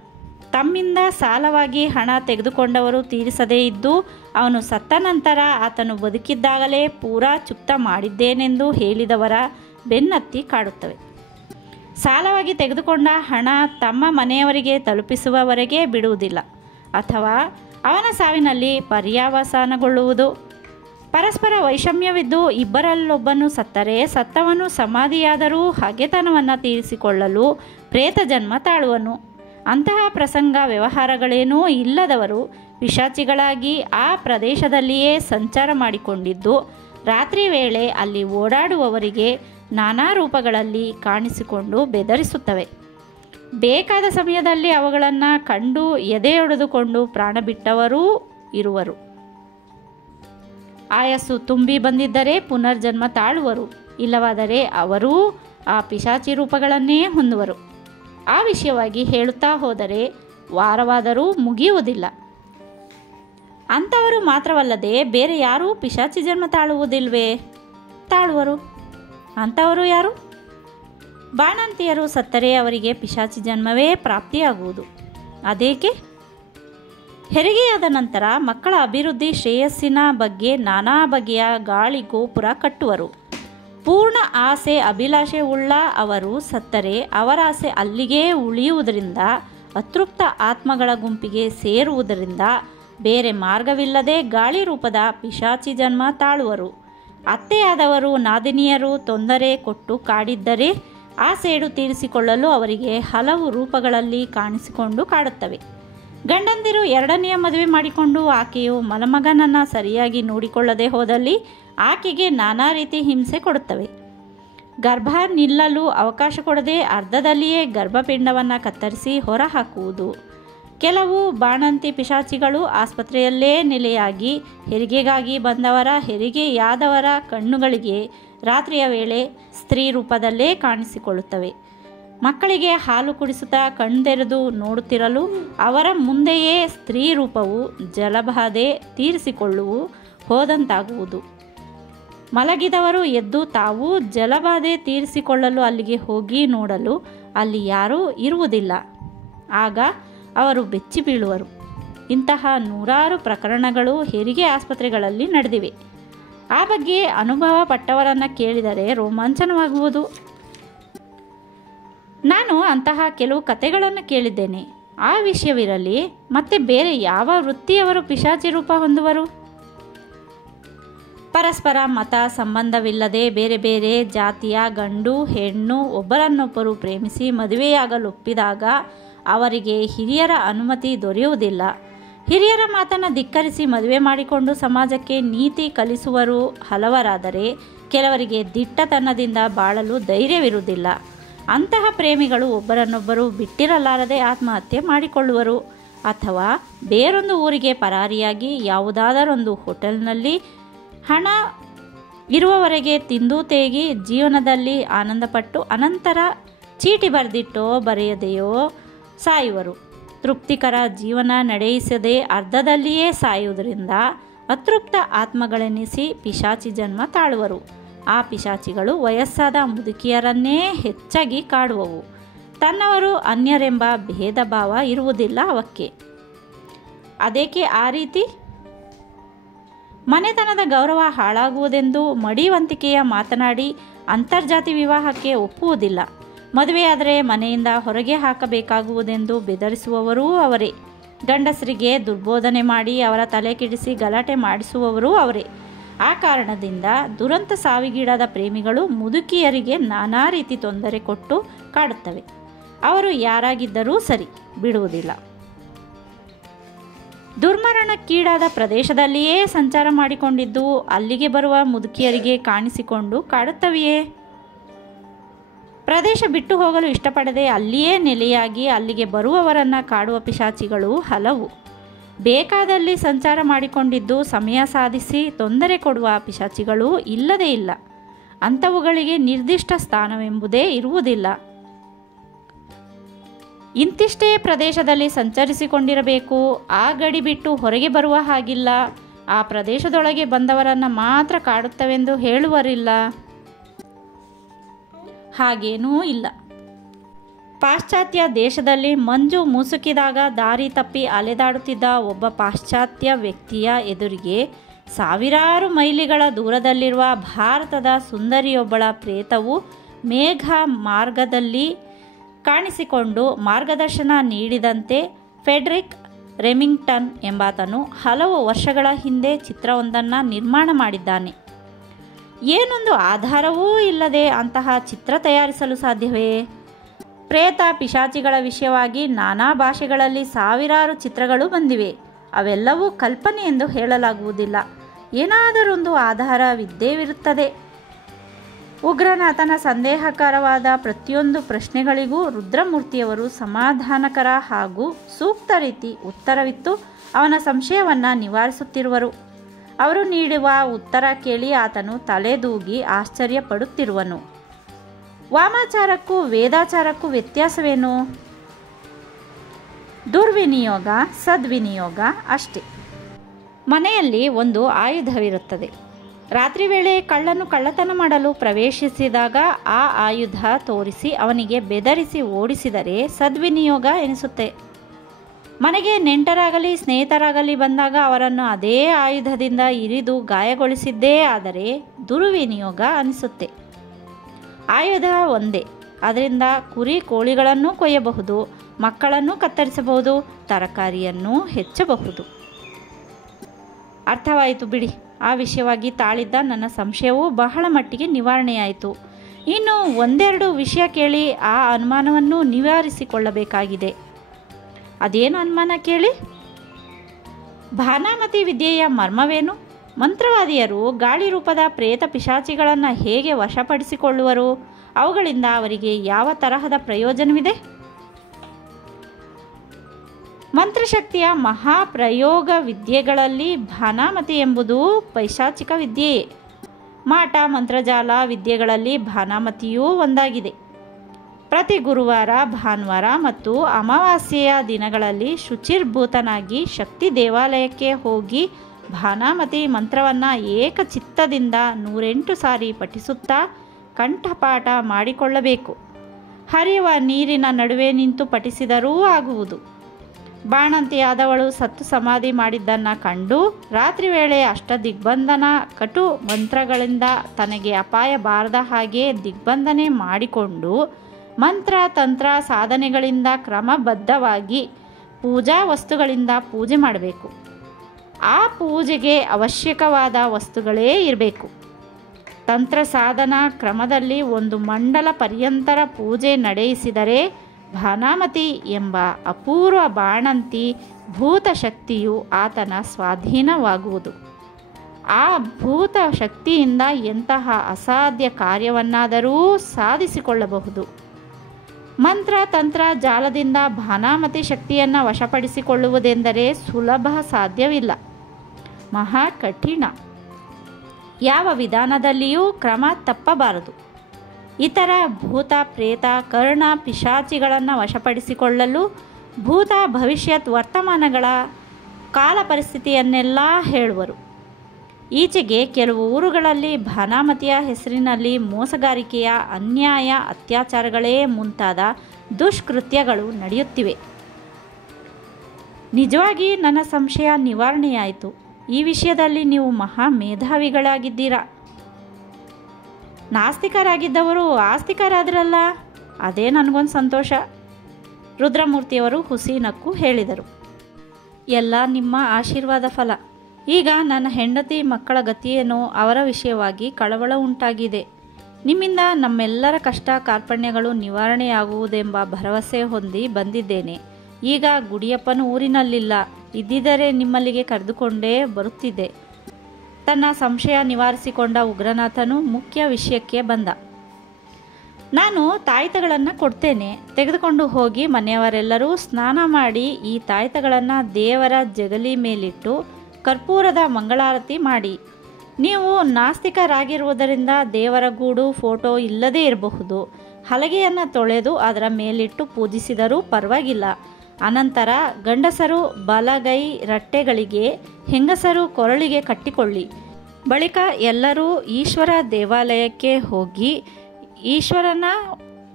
ತಮ್ಮಿಂದ ಸಾಲವಾಗಿ ಹಣ ತೆಗೆದುಕೊಂಡವರು ತೀರಿಸದೇ ಇದ್ದು ಅವನು ಸತ್ತ ನಂತರ ಆತನು ಬದುಕಿದ್ದಾಗಲೇ ಪೂರಾ ಚುಕ್ತ ಮಾಡಿದ್ದೇನೆಂದು ಹೇಳಿದವರ ಬೆನ್ನತ್ತಿ ಕಾಡುತ್ತವೆ. ಸಾಲವಾಗಿ ತೆಗೆದುಕೊಂಡ ಹಣ ತಮ್ಮ ಮನೆಯವರಿಗೆ ತಲುಪಿಸುವವರೆಗೆ ಬಿಡುವುದಿಲ್ಲ, ಅಥವಾ ಅವನ ಸಾವಿನಲ್ಲಿ ಪರ್ಯಾವಸಾನಗೊಳ್ಳುವುದು. ಪರಸ್ಪರ ವೈಷಮ್ಯವಿದ್ದು ಇಬ್ಬರಲ್ಲೊಬ್ಬನು ಸತ್ತರೆ ಸತ್ತವನು ಸಮಾಧಿಯಾದರೂ ಹಗೆತನವನ್ನು ತೀರಿಸಿಕೊಳ್ಳಲು ಪ್ರೇತ ಜನ್ಮ ತಾಳುವನು. ಅಂತಹ ಪ್ರಸಂಗ ವ್ಯವಹಾರಗಳೇನೂ ಇಲ್ಲದವರು ಪಿಶಾಚಿಗಳಾಗಿ ಆ ಪ್ರದೇಶದಲ್ಲಿಯೇ ಸಂಚಾರ ಮಾಡಿಕೊಂಡಿದ್ದು ರಾತ್ರಿ ವೇಳೆ ಅಲ್ಲಿ ಓಡಾಡುವವರಿಗೆ ನಾನಾ ರೂಪಗಳಲ್ಲಿ ಕಾಣಿಸಿಕೊಂಡು ಬೆದರಿಸುತ್ತವೆ. ಬೇಕಾದ ಸಮಯದಲ್ಲಿ ಅವುಗಳನ್ನು ಕಂಡು ಎದೆಯೊಡೆದುಕೊಂಡು ಪ್ರಾಣ ಬಿಟ್ಟವರೂ ಇರುವರು. ಆಯಸ್ಸು ತುಂಬಿ ಬಂದಿದ್ದರೆ ಪುನರ್ಜನ್ಮ ತಾಳುವರು, ಇಲ್ಲವಾದರೆ ಅವರೂ ಆ ಪಿಶಾಚಿ ರೂಪಗಳನ್ನೇ ಹೊಂದುವರು. ಆ ವಿಷಯವಾಗಿ ಹೇಳುತ್ತಾ ಹೋದರೆ ವಾರವಾದರೂ ಮುಗಿಯುವುದಿಲ್ಲ. ಅಂಥವರು ಮಾತ್ರವಲ್ಲದೆ ಬೇರೆ ಯಾರೂ ಪಿಶಾಚಿ ಜನ್ಮ ತಾಳುವುದಿಲ್ವೇ? ತಾಳುವರು. ಅಂಥವರು ಯಾರು? ಬಾಣಂತಿಯರು ಸತ್ತರೆ ಅವರಿಗೆ ಪಿಶಾಚಿ ಜನ್ಮವೇ ಪ್ರಾಪ್ತಿಯಾಗುವುದು. ಅದೇಕೆ? ಹೆರಿಗೆಯಾದ ನಂತರ ಮಕ್ಕಳ ಅಭಿವೃದ್ಧಿ ಶ್ರೇಯಸ್ಸಿನ ಬಗ್ಗೆ ನಾನಾ ಬಗೆಯ ಗಾಳಿ ಗೋಪುರ ಕಟ್ಟುವರು. ಪೂರ್ಣ ಆಸೆ ಅಭಿಲಾಷೆ ಉಳ್ಳ ಅವರು ಸತ್ತರೆ ಅವರ ಆಸೆ ಅಲ್ಲಿಗೇ ಉಳಿಯುವುದರಿಂದ ಅತೃಪ್ತ ಆತ್ಮಗಳ ಗುಂಪಿಗೆ ಸೇರುವುದರಿಂದ ಬೇರೆ ಮಾರ್ಗವಿಲ್ಲದೆ ಗಾಳಿ ರೂಪದ ಪಿಶಾಚಿ ಜನ್ಮ ತಾಳುವರು. ಅತ್ತೆಯಾದವರು ನಾದಿನಿಯರು ತೊಂದರೆ ಕೊಟ್ಟು ಕಾಡಿದ್ದರೆ ಆ ಸೇಡು ತೀರಿಸಿಕೊಳ್ಳಲು ಅವರಿಗೆ ಹಲವು ರೂಪಗಳಲ್ಲಿ ಕಾಣಿಸಿಕೊಂಡು ಕಾಡುತ್ತವೆ. ಗಂಡಂದಿರು ಎರಡನೆಯ ಮದುವೆ ಮಾಡಿಕೊಂಡು ಆಕೆಯು ಮಲಮಗನನ್ನು ಸರಿಯಾಗಿ ನೋಡಿಕೊಳ್ಳದೆ ಹೋದಲ್ಲಿ ಆಕೆಗೆ ನಾನಾ ರೀತಿ ಹಿಂಸೆ ಕೊಡುತ್ತವೆ. ಗರ್ಭ ನಿಲ್ಲಲು ಅವಕಾಶ ಕೊಡದೆ ಅರ್ಧದಲ್ಲಿಯೇ ಗರ್ಭಪಿಂಡವನ್ನು ಕತ್ತರಿಸಿ ಹೊರಹಾಕುವುದು. ಕೆಲವು ಬಾಣಂತಿ ಪಿಶಾಚಿಗಳು ಆಸ್ಪತ್ರೆಯಲ್ಲೇ ನೆಲೆಯಾಗಿ ಹೆರಿಗೆಗಾಗಿ ಬಂದವರ ಹೆರಿಗೆಯಾದವರ ಕಣ್ಣುಗಳಿಗೆ ರಾತ್ರಿಯ ವೇಳೆ ಸ್ತ್ರೀ ರೂಪದಲ್ಲೇ ಕಾಣಿಸಿಕೊಳ್ಳುತ್ತವೆ. ಮಕ್ಕಳಿಗೆ ಹಾಲು ಕುಡಿಸುತ್ತಾ ಕಣ್ತೆರೆದು ನೋಡುತ್ತಿರಲು ಅವರ ಮುಂದೆಯೇ ಸ್ತ್ರೀ ರೂಪವು ಜಲಬಾಧೆ ತೀರಿಸಿಕೊಳ್ಳುವು ಹೋದಂತಾಗುವುದು. ಮಲಗಿದವರು ಎದ್ದು ತಾವು ಜಲಬಾಧೆ ತೀರಿಸಿಕೊಳ್ಳಲು ಅಲ್ಲಿಗೆ ಹೋಗಿ ನೋಡಲು ಅಲ್ಲಿ ಯಾರೂ ಇರುವುದಿಲ್ಲ. ಆಗ ಅವರು ಬೆಚ್ಚಿ ಬೀಳುವರು. ಇಂತಹ ನೂರಾರು ಪ್ರಕರಣಗಳು ಹೆರಿಗೆ ಆಸ್ಪತ್ರೆಗಳಲ್ಲಿ ನಡೆದಿವೆ. ಆ ಬಗ್ಗೆ ಅನುಭವ ಪಟ್ಟವರನ್ನು ಕೇಳಿದರೆ ರೋಮಾಂಚನವಾಗುವುದು. ನಾನು ಅಂತಹ ಕೆಲವು ಕಥೆಗಳನ್ನು ಕೇಳಿದ್ದೇನೆ. ಆ ವಿಷಯವಿರಲಿ, ಮತ್ತೆ ಬೇರೆ ಯಾವ ವೃತ್ತಿಯವರು ಪಿಶಾಚಿ ರೂಪ ಹೊಂದುವರು? ಪರಸ್ಪರ ಮತ ಸಂಬಂಧವಿಲ್ಲದೆ ಬೇರೆ ಬೇರೆ ಜಾತಿಯ ಗಂಡು ಹೆಣ್ಣು ಒಬ್ಬರನ್ನೊಬ್ಬರು ಪ್ರೇಮಿಸಿ ಮದುವೆಯಾಗಲೊಪ್ಪಿದಾಗ ಅವರಿಗೆ ಹಿರಿಯರ ಅನುಮತಿ ದೊರೆಯುವುದಿಲ್ಲ. ಹಿರಿಯರ ಮಾತನ್ನು ಧಿಕ್ಕರಿಸಿ ಮದುವೆ ಮಾಡಿಕೊಂಡು ಸಮಾಜಕ್ಕೆ ನೀತಿ ಕಲಿಸುವರು ಹಲವರಾದರೆ ಕೆಲವರಿಗೆ ದಿಟ್ಟತನದಿಂದ ಬಾಳಲು ಧೈರ್ಯವಿರುವುದಿಲ್ಲ. ಅಂತಹ ಪ್ರೇಮಿಗಳು ಒಬ್ಬರನ್ನೊಬ್ಬರು ಬಿಟ್ಟಿರಲಾರದೆ ಆತ್ಮಹತ್ಯೆ ಮಾಡಿಕೊಳ್ಳುವರು, ಅಥವಾ ಬೇರೊಂದು ಊರಿಗೆ ಪರಾರಿಯಾಗಿ ಯಾವುದಾದರೊಂದು ಹೋಟೆಲ್ನಲ್ಲಿ ಹಣ ಇರುವವರೆಗೆ ತಿಂದು ತೇಗಿ ಜೀವನದಲ್ಲಿ ಆನಂದಪಟ್ಟು ಅನಂತರ ಚೀಟಿ ಬರೆದಿಟ್ಟೋ ಬರೆಯದೆಯೋ ಸಾಯುವರು. ತೃಪ್ತಿಕರ ಜೀವನ ನಡೆಯಿಸದೆ ಅರ್ಧದಲ್ಲಿಯೇ ಸಾಯುವುದರಿಂದ ಅತೃಪ್ತ ಆತ್ಮಗಳೆನಿಸಿ ಪಿಶಾಚಿ ಜನ್ಮ ತಾಳುವರು. ಆ ಪಿಶಾಚಿಗಳು ವಯಸ್ಸಾದ ಮುದುಕಿಯರನ್ನೇ ಹೆಚ್ಚಾಗಿ ಕಾಡುವವು. ತನ್ನವರು ಅನ್ಯರೆಂಬ ಭೇದ ಭಾವ ಇರುವುದಿಲ್ಲ ಅವಕ್ಕೆ. ಅದೇಕೆ ಆ ರೀತಿ? ಮನೆತನದ ಗೌರವ ಹಾಳಾಗುವುದೆಂದು ಮಡಿವಂತಿಕೆಯ ಮಾತನಾಡಿ ಅಂತರ್ಜಾತಿ ವಿವಾಹಕ್ಕೆ ಒಪ್ಪುವುದಿಲ್ಲ. ಮದುವೆಯಾದರೆ ಮನೆಯಿಂದ ಹೊರಗೆ ಹಾಕಬೇಕಾಗುವುದೆಂದು ಬೆದರಿಸುವವರೂ ಅವರೇ. ಗಂಡಸರಿಗೆ ದುರ್ಬೋಧನೆ ಮಾಡಿ ಅವರ ತಲೆ ಕೆಡಿಸಿ ಗಲಾಟೆ ಮಾಡಿಸುವವರೂ ಅವರೇ. ಆ ಕಾರಣದಿಂದ ದುರಂತ ಸಾವಿಗೀಡಾದ ಪ್ರೇಮಿಗಳು ಮುದುಕಿಯರಿಗೆ ನಾನಾ ರೀತಿ ತೊಂದರೆ ಕೊಟ್ಟು ಕಾಡುತ್ತವೆ. ಅವರು ಯಾರಾಗಿದ್ದರೂ ಸರಿ, ಬಿಡುವುದಿಲ್ಲ. ದುರ್ಮರಣಕ್ಕೀಡಾದ ಪ್ರದೇಶದಲ್ಲಿಯೇ ಸಂಚಾರ ಮಾಡಿಕೊಂಡಿದ್ದು ಅಲ್ಲಿಗೆ ಬರುವ ಮುದುಕಿಯರಿಗೆ ಕಾಣಿಸಿಕೊಂಡು ಕಾಡುತ್ತವೆಯೇ? ಪ್ರದೇಶ ಬಿಟ್ಟು ಹೋಗಲು ಇಷ್ಟಪಡದೆ ಅಲ್ಲಿಯೇ ನೆಲೆಯಾಗಿ ಅಲ್ಲಿಗೆ ಬರುವವರನ್ನು ಕಾಡುವ ಪಿಶಾಚಿಗಳು ಹಲವು. ಬೇಕಾದಲ್ಲಿ ಸಂಚಾರ ಮಾಡಿಕೊಂಡಿದ್ದು ಸಮಯ ಸಾಧಿಸಿ ತೊಂದರೆ ಕೊಡುವ ಪಿಶಾಚಿಗಳು ಇಲ್ಲದೇ ಇಲ್ಲ. ಅಂಥವುಗಳಿಗೆ ನಿರ್ದಿಷ್ಟ ಸ್ಥಾನವೆಂಬುದೇ ಇರುವುದಿಲ್ಲ. ಇಂತಿಷ್ಟೇ ಪ್ರದೇಶದಲ್ಲಿ ಸಂಚರಿಸಿಕೊಂಡಿರಬೇಕು, ಆ ಗಡಿ ಬಿಟ್ಟು ಹೊರಗೆ ಬರುವ ಹಾಗಿಲ್ಲ, ಆ ಪ್ರದೇಶದೊಳಗೆ ಬಂದವರನ್ನು ಮಾತ್ರ ಕಾಡುತ್ತವೆಂದು ಹೇಳುವರಿಲ್ಲ. ಹಾಗೇನೂ ಇಲ್ಲ. ಪಾಶ್ಚಾತ್ಯ ದೇಶದಲ್ಲಿ ಮಂಜು ಮುಸುಕಿದಾಗ ದಾರಿ ತಪ್ಪಿ ಅಲೆದಾಡುತ್ತಿದ್ದ ಒಬ್ಬ ಪಾಶ್ಚಾತ್ಯ ವ್ಯಕ್ತಿಯ ಎದುರಿಗೆ ಸಾವಿರಾರು ಮೈಲಿಗಳ ದೂರದಲ್ಲಿರುವ ಭಾರತದ ಸುಂದರಿಯೊಬ್ಬಳ ಪ್ರೇತವು ಮೇಘ ಮಾರ್ಗದಲ್ಲಿ ಕಾಣಿಸಿಕೊಂಡು ಮಾರ್ಗದರ್ಶನ ನೀಡಿದಂತೆ ಫೆಡ್ರಿಕ್ ರೆಮಿಂಗ್ಟನ್ ಎಂಬಾತನು ಹಲವು ವರ್ಷಗಳ ಹಿಂದೆ ಚಿತ್ರವೊಂದನ್ನು ನಿರ್ಮಾಣ ಮಾಡಿದ್ದಾನೆ. ಏನೊಂದು ಆಧಾರವೂ ಇಲ್ಲದೆ ಅಂತಹ ಚಿತ್ರ ತಯಾರಿಸಲು ಸಾಧ್ಯವೇ? ಪ್ರೇತ ಪಿಶಾಚಿಗಳ ವಿಷಯವಾಗಿ ನಾನಾ ಭಾಷೆಗಳಲ್ಲಿ ಸಾವಿರಾರು ಚಿತ್ರಗಳು ಬಂದಿವೆ. ಅವೆಲ್ಲವೂ ಕಲ್ಪನೆ ಎಂದು ಹೇಳಲಾಗುವುದಿಲ್ಲ. ಏನಾದರೊಂದು ಆಧಾರವಿದ್ದೇವಿರುತ್ತದೆ. ಉಗ್ರನಾಥನ ಸಂದೇಹಕರವಾದ ಪ್ರತಿಯೊಂದು ಪ್ರಶ್ನೆಗಳಿಗೂ ರುದ್ರಮೂರ್ತಿಯವರು ಸಮಾಧಾನಕರ ಹಾಗೂ ಸೂಕ್ತ ರೀತಿ ಉತ್ತರವಿತ್ತು ಅವನ ಸಂಶಯವನ್ನು ನಿವಾರಿಸುತ್ತಿರುವರು. ಅವರು ನೀಡುವ ಉತ್ತರ ಕೇಳಿ ಆತನು ತಲೆದೂಗಿ ಆಶ್ಚರ್ಯಪಡುತ್ತಿರುವನು. ವಾಮಾಚಾರಕ್ಕೂ ವೇದಾಚಾರಕ್ಕೂ ವ್ಯತ್ಯಾಸವೇನು? ದುರ್ವಿನಿಯೋಗ, ಸದ್ವಿನಿಯೋಗ ಅಷ್ಟೇ. ಮನೆಯಲ್ಲಿ ಒಂದು ಆಯುಧವಿರುತ್ತದೆ. ರಾತ್ರಿ ವೇಳೆ ಕಳ್ಳನು ಕಳ್ಳತನ ಮಾಡಲು ಪ್ರವೇಶಿಸಿದಾಗ ಆ ಆಯುಧ ತೋರಿಸಿ ಅವನಿಗೆ ಬೆದರಿಸಿ ಓಡಿಸಿದರೆ ಸದ್ವಿನಿಯೋಗ ಎನಿಸುತ್ತೆ. ಮನೆಗೆ ನೆಂಟರಾಗಲಿ ಸ್ನೇಹಿತರಾಗಲಿ ಬಂದಾಗ ಅವರನ್ನು ಅದೇ ಆಯುಧದಿಂದ ಇರಿದು ಗಾಯಗೊಳಿಸಿದ್ದೇ ಆದರೆ ದುರ್ವಿನಿಯೋಗ ಅನಿಸುತ್ತೆ. ಆಯುಧ ಒಂದೇ, ಅದರಿಂದ ಕುರಿ ಕೋಳಿಗಳನ್ನು ಕೊಯ್ಯಬಹುದು, ಮಕ್ಕಳನ್ನು ಕತ್ತರಿಸಬಹುದು, ತರಕಾರಿಯನ್ನು ಹೆಚ್ಚಬಹುದು. ಅರ್ಥವಾಯಿತು ಬಿಡಿ. ಆ ವಿಷಯವಾಗಿ ತಾಳಿದ್ದ ನನ್ನ ಸಂಶಯವೂ ಬಹಳ ಮಟ್ಟಿಗೆ ನಿವಾರಣೆಯಾಯಿತು. ಇನ್ನು ಒಂದೆರಡು ವಿಷಯ ಕೇಳಿ ಆ ಅನುಮಾನವನ್ನು ನಿವಾರಿಸಿಕೊಳ್ಳಬೇಕಾಗಿದೆ. ಅದೇನು ಅನುಮಾನ ಕೇಳಿ? ಭಾನಾಮತಿ ವಿದ್ಯೆಯ ಮರ್ಮವೇನು? ಮಂತ್ರವಾದಿಯರು ಗಾಳಿ ರೂಪದ ಪ್ರೇತ ಪಿಶಾಚಿಗಳನ್ನು ಹೇಗೆ ವಶಪಡಿಸಿಕೊಳ್ಳುವರು? ಅವುಗಳಿಂದ ಅವರಿಗೆ ಯಾವ ತರಹದ ಪ್ರಯೋಜನವಿದೆ? ಮಂತ್ರಶಕ್ತಿಯ ಮಹಾಪ್ರಯೋಗ ವಿದ್ಯೆಗಳಲ್ಲಿ ಭಾನಾಮತಿ ಎಂಬುದು ಪೈಶಾಚಿಕ ವಿದ್ಯೆಯೇ. ಮಾಟ ಮಂತ್ರಜಾಲ ವಿದ್ಯೆಗಳಲ್ಲಿ ಭಾನಾಮತಿಯೂ ಒಂದಾಗಿದೆ. ಪ್ರತಿ ಗುರುವಾರ, ಭಾನುವಾರ ಮತ್ತು ಅಮಾವಾಸ್ಯೆಯ ದಿನಗಳಲ್ಲಿ ಶುಚಿರ್ಭೂತನಾಗಿ ಶಕ್ತಿ ದೇವಾಲಯಕ್ಕೆ ಹೋಗಿ ಭಾನಾಮತಿ ಮಂತ್ರವನ್ನು ಏಕಚಿತ್ತದಿಂದ 108 ಸಾರಿ ಪಠಿಸುತ್ತಾ ಕಂಠಪಾಠ ಮಾಡಿಕೊಳ್ಳಬೇಕು. ಹರಿಯುವ ನೀರಿನ ನಡುವೆ ನಿಂತು ಪಠಿಸಿದರೂ ಆಗುವುದು. ಬಾಣಂತಿಯಾದವಳು ಸತ್ತು ಸಮಾಧಿ ಮಾಡಿದ್ದನ್ನು ಕಂಡು ರಾತ್ರಿ ವೇಳೆ ಅಷ್ಟದಿಗ್ಬಂಧನ ಕಟು ಮಂತ್ರಗಳಿಂದ ತನಗೆ ಅಪಾಯ ಬಾರದ ಹಾಗೆ ದಿಗ್ಬಂಧನೆ ಮಾಡಿಕೊಂಡು ಮಂತ್ರ ತಂತ್ರ ಸಾಧನೆಗಳಿಂದ ಕ್ರಮಬದ್ಧವಾಗಿ ಪೂಜಾ ವಸ್ತುಗಳಿಂದ ಪೂಜೆ ಮಾಡಬೇಕು. ಆ ಪೂಜೆಗೆ ಅವಶ್ಯಕವಾದ ವಸ್ತುಗಳೇ ಇರಬೇಕು. ತಂತ್ರ ಸಾಧನ ಕ್ರಮದಲ್ಲಿ ಒಂದು ಮಂಡಲ ಪರ್ಯಂತರ ಪೂಜೆ ನಡೆಯಿಸಿದರೆ ಭಾನಾಮತಿ ಎಂಬ ಅಪೂರ್ವ ಬಾಣಂತಿ ಭೂತ ಶಕ್ತಿಯು ಆತನ ಸ್ವಾಧೀನವಾಗುವುದು. ಆ ಭೂತ ಶಕ್ತಿಯಿಂದ ಎಂತಹ ಅಸಾಧ್ಯ ಕಾರ್ಯವನ್ನಾದರೂ ಸಾಧಿಸಿಕೊಳ್ಳಬಹುದು. ಮಂತ್ರ ತಂತ್ರ ಜಾಲದಿಂದ ಭಾನಾಮತಿ ಶಕ್ತಿಯನ್ನು ವಶಪಡಿಸಿಕೊಳ್ಳುವುದೆಂದರೆ ಸುಲಭ ಸಾಧ್ಯವಿಲ್ಲ, ಮಹಾ ಕಠಿಣ. ಯಾವ ವಿಧಾನದಲ್ಲಿಯೂ ಕ್ರಮ ತಪ್ಪಬಾರದು. ಇತರ ಭೂತ ಪ್ರೇತ ಕರ್ಣ ಪಿಶಾಚಿಗಳನ್ನು ವಶಪಡಿಸಿಕೊಳ್ಳಲು ಭೂತ ಭವಿಷ್ಯತ್ ವರ್ತಮಾನಗಳ ಕಾಲ ಪರಿಸ್ಥಿತಿಯನ್ನೆಲ್ಲ ಹೇಳುವರು. ಈಚೆಗೆ ಕೆಲವು ಊರುಗಳಲ್ಲಿ ಭಾನಾಮತಿಯ ಹೆಸರಿನಲ್ಲಿ ಮೋಸಗಾರಿಕೆಯ, ಅನ್ಯಾಯ, ಅತ್ಯಾಚಾರಗಳೇ ಮುಂತಾದ ದುಷ್ಕೃತ್ಯಗಳು ನಡೆಯುತ್ತಿವೆ. ನಿಜವಾಗಿ ನನ್ನ ಸಂಶಯ ನಿವಾರಣೆಯಾಯಿತು. ಈ ವಿಷಯದಲ್ಲಿ ನೀವು ಮಹಾ ಮೇಧಾವಿಗಳಾಗಿದ್ದೀರಾ. ನಾಸ್ತಿಕರಾಗಿದ್ದವರು ಆಸ್ತಿಕರಾದ್ರಲ್ಲ, ಅದೇ ನನಗೊಂದು ಸಂತೋಷ. ರುದ್ರಮೂರ್ತಿಯವರು ಹುಸಿ ನಕ್ಕು ಹೇಳಿದರು. ಎಲ್ಲ ನಿಮ್ಮ ಆಶೀರ್ವಾದ ಫಲ. ಈಗ ನನ್ನ ಹೆಂಡತಿ ಮಕ್ಕಳ ಗತಿಯೇನೋ ಅವರ ವಿಷಯವಾಗಿ ಕಳವಳ ಉಂಟಾಗಿದೆ. ನಿಮ್ಮಿಂದ ನಮ್ಮೆಲ್ಲರ ಕಷ್ಟ ಕಾರ್ಪಣ್ಯಗಳು ನಿವಾರಣೆಯಾಗುವುದೆಂಬ ಭರವಸೆ ಹೊಂದಿ ಬಂದಿದ್ದೇನೆ. ಈಗ ಗುಡಿಯಪ್ಪನು ಊರಿನಲ್ಲಿಲ್ಲ, ಇದ್ದಿದ್ದರೆ ನಿಮ್ಮಲ್ಲಿಗೆ ಕರೆದುಕೊಂಡೇ ಬರುತ್ತಿದ್ದೆ. ತನ್ನ ಸಂಶಯ ನಿವಾರಿಸಿಕೊಂಡ ಉಗ್ರನಾಥನು ಮುಖ್ಯ ವಿಷಯಕ್ಕೆ ಬಂದ. ನಾನು ತಾಯ್ತಗಳನ್ನು ಕೊಡ್ತೇನೆ, ತೆಗೆದುಕೊಂಡು ಹೋಗಿ ಮನೆಯವರೆಲ್ಲರೂ ಸ್ನಾನ ಮಾಡಿ ಈ ತಾಯ್ತಗಳನ್ನು ದೇವರ ಜಗಲಿ ಮೇಲಿಟ್ಟು ಕರ್ಪೂರದ ಮಂಗಳಾರತಿ ಮಾಡಿ. ನೀವು ನಾಸ್ತಿಕರಾಗಿರುವುದರಿಂದ ದೇವರ ಗೂಡು ಫೋಟೋ ಇಲ್ಲದೇ ಇರಬಹುದು. ಹಲಗೆಯನ್ನು ತೊಳೆದು ಅದರ ಮೇಲಿಟ್ಟು ಪೂಜಿಸಿದರೂ ಪರವಾಗಿಲ್ಲ. ಅನಂತರ ಗಂಡಸರು ಬಲಗೈ ರಟ್ಟೆಗಳಿಗೆ, ಹೆಂಗಸರು ಕೊರಳಿಗೆ ಕಟ್ಟಿಕೊಳ್ಳಿ. ಬಳಿಕ ಎಲ್ಲರೂ ಈಶ್ವರ ದೇವಾಲಯಕ್ಕೆ ಹೋಗಿ ಈಶ್ವರನ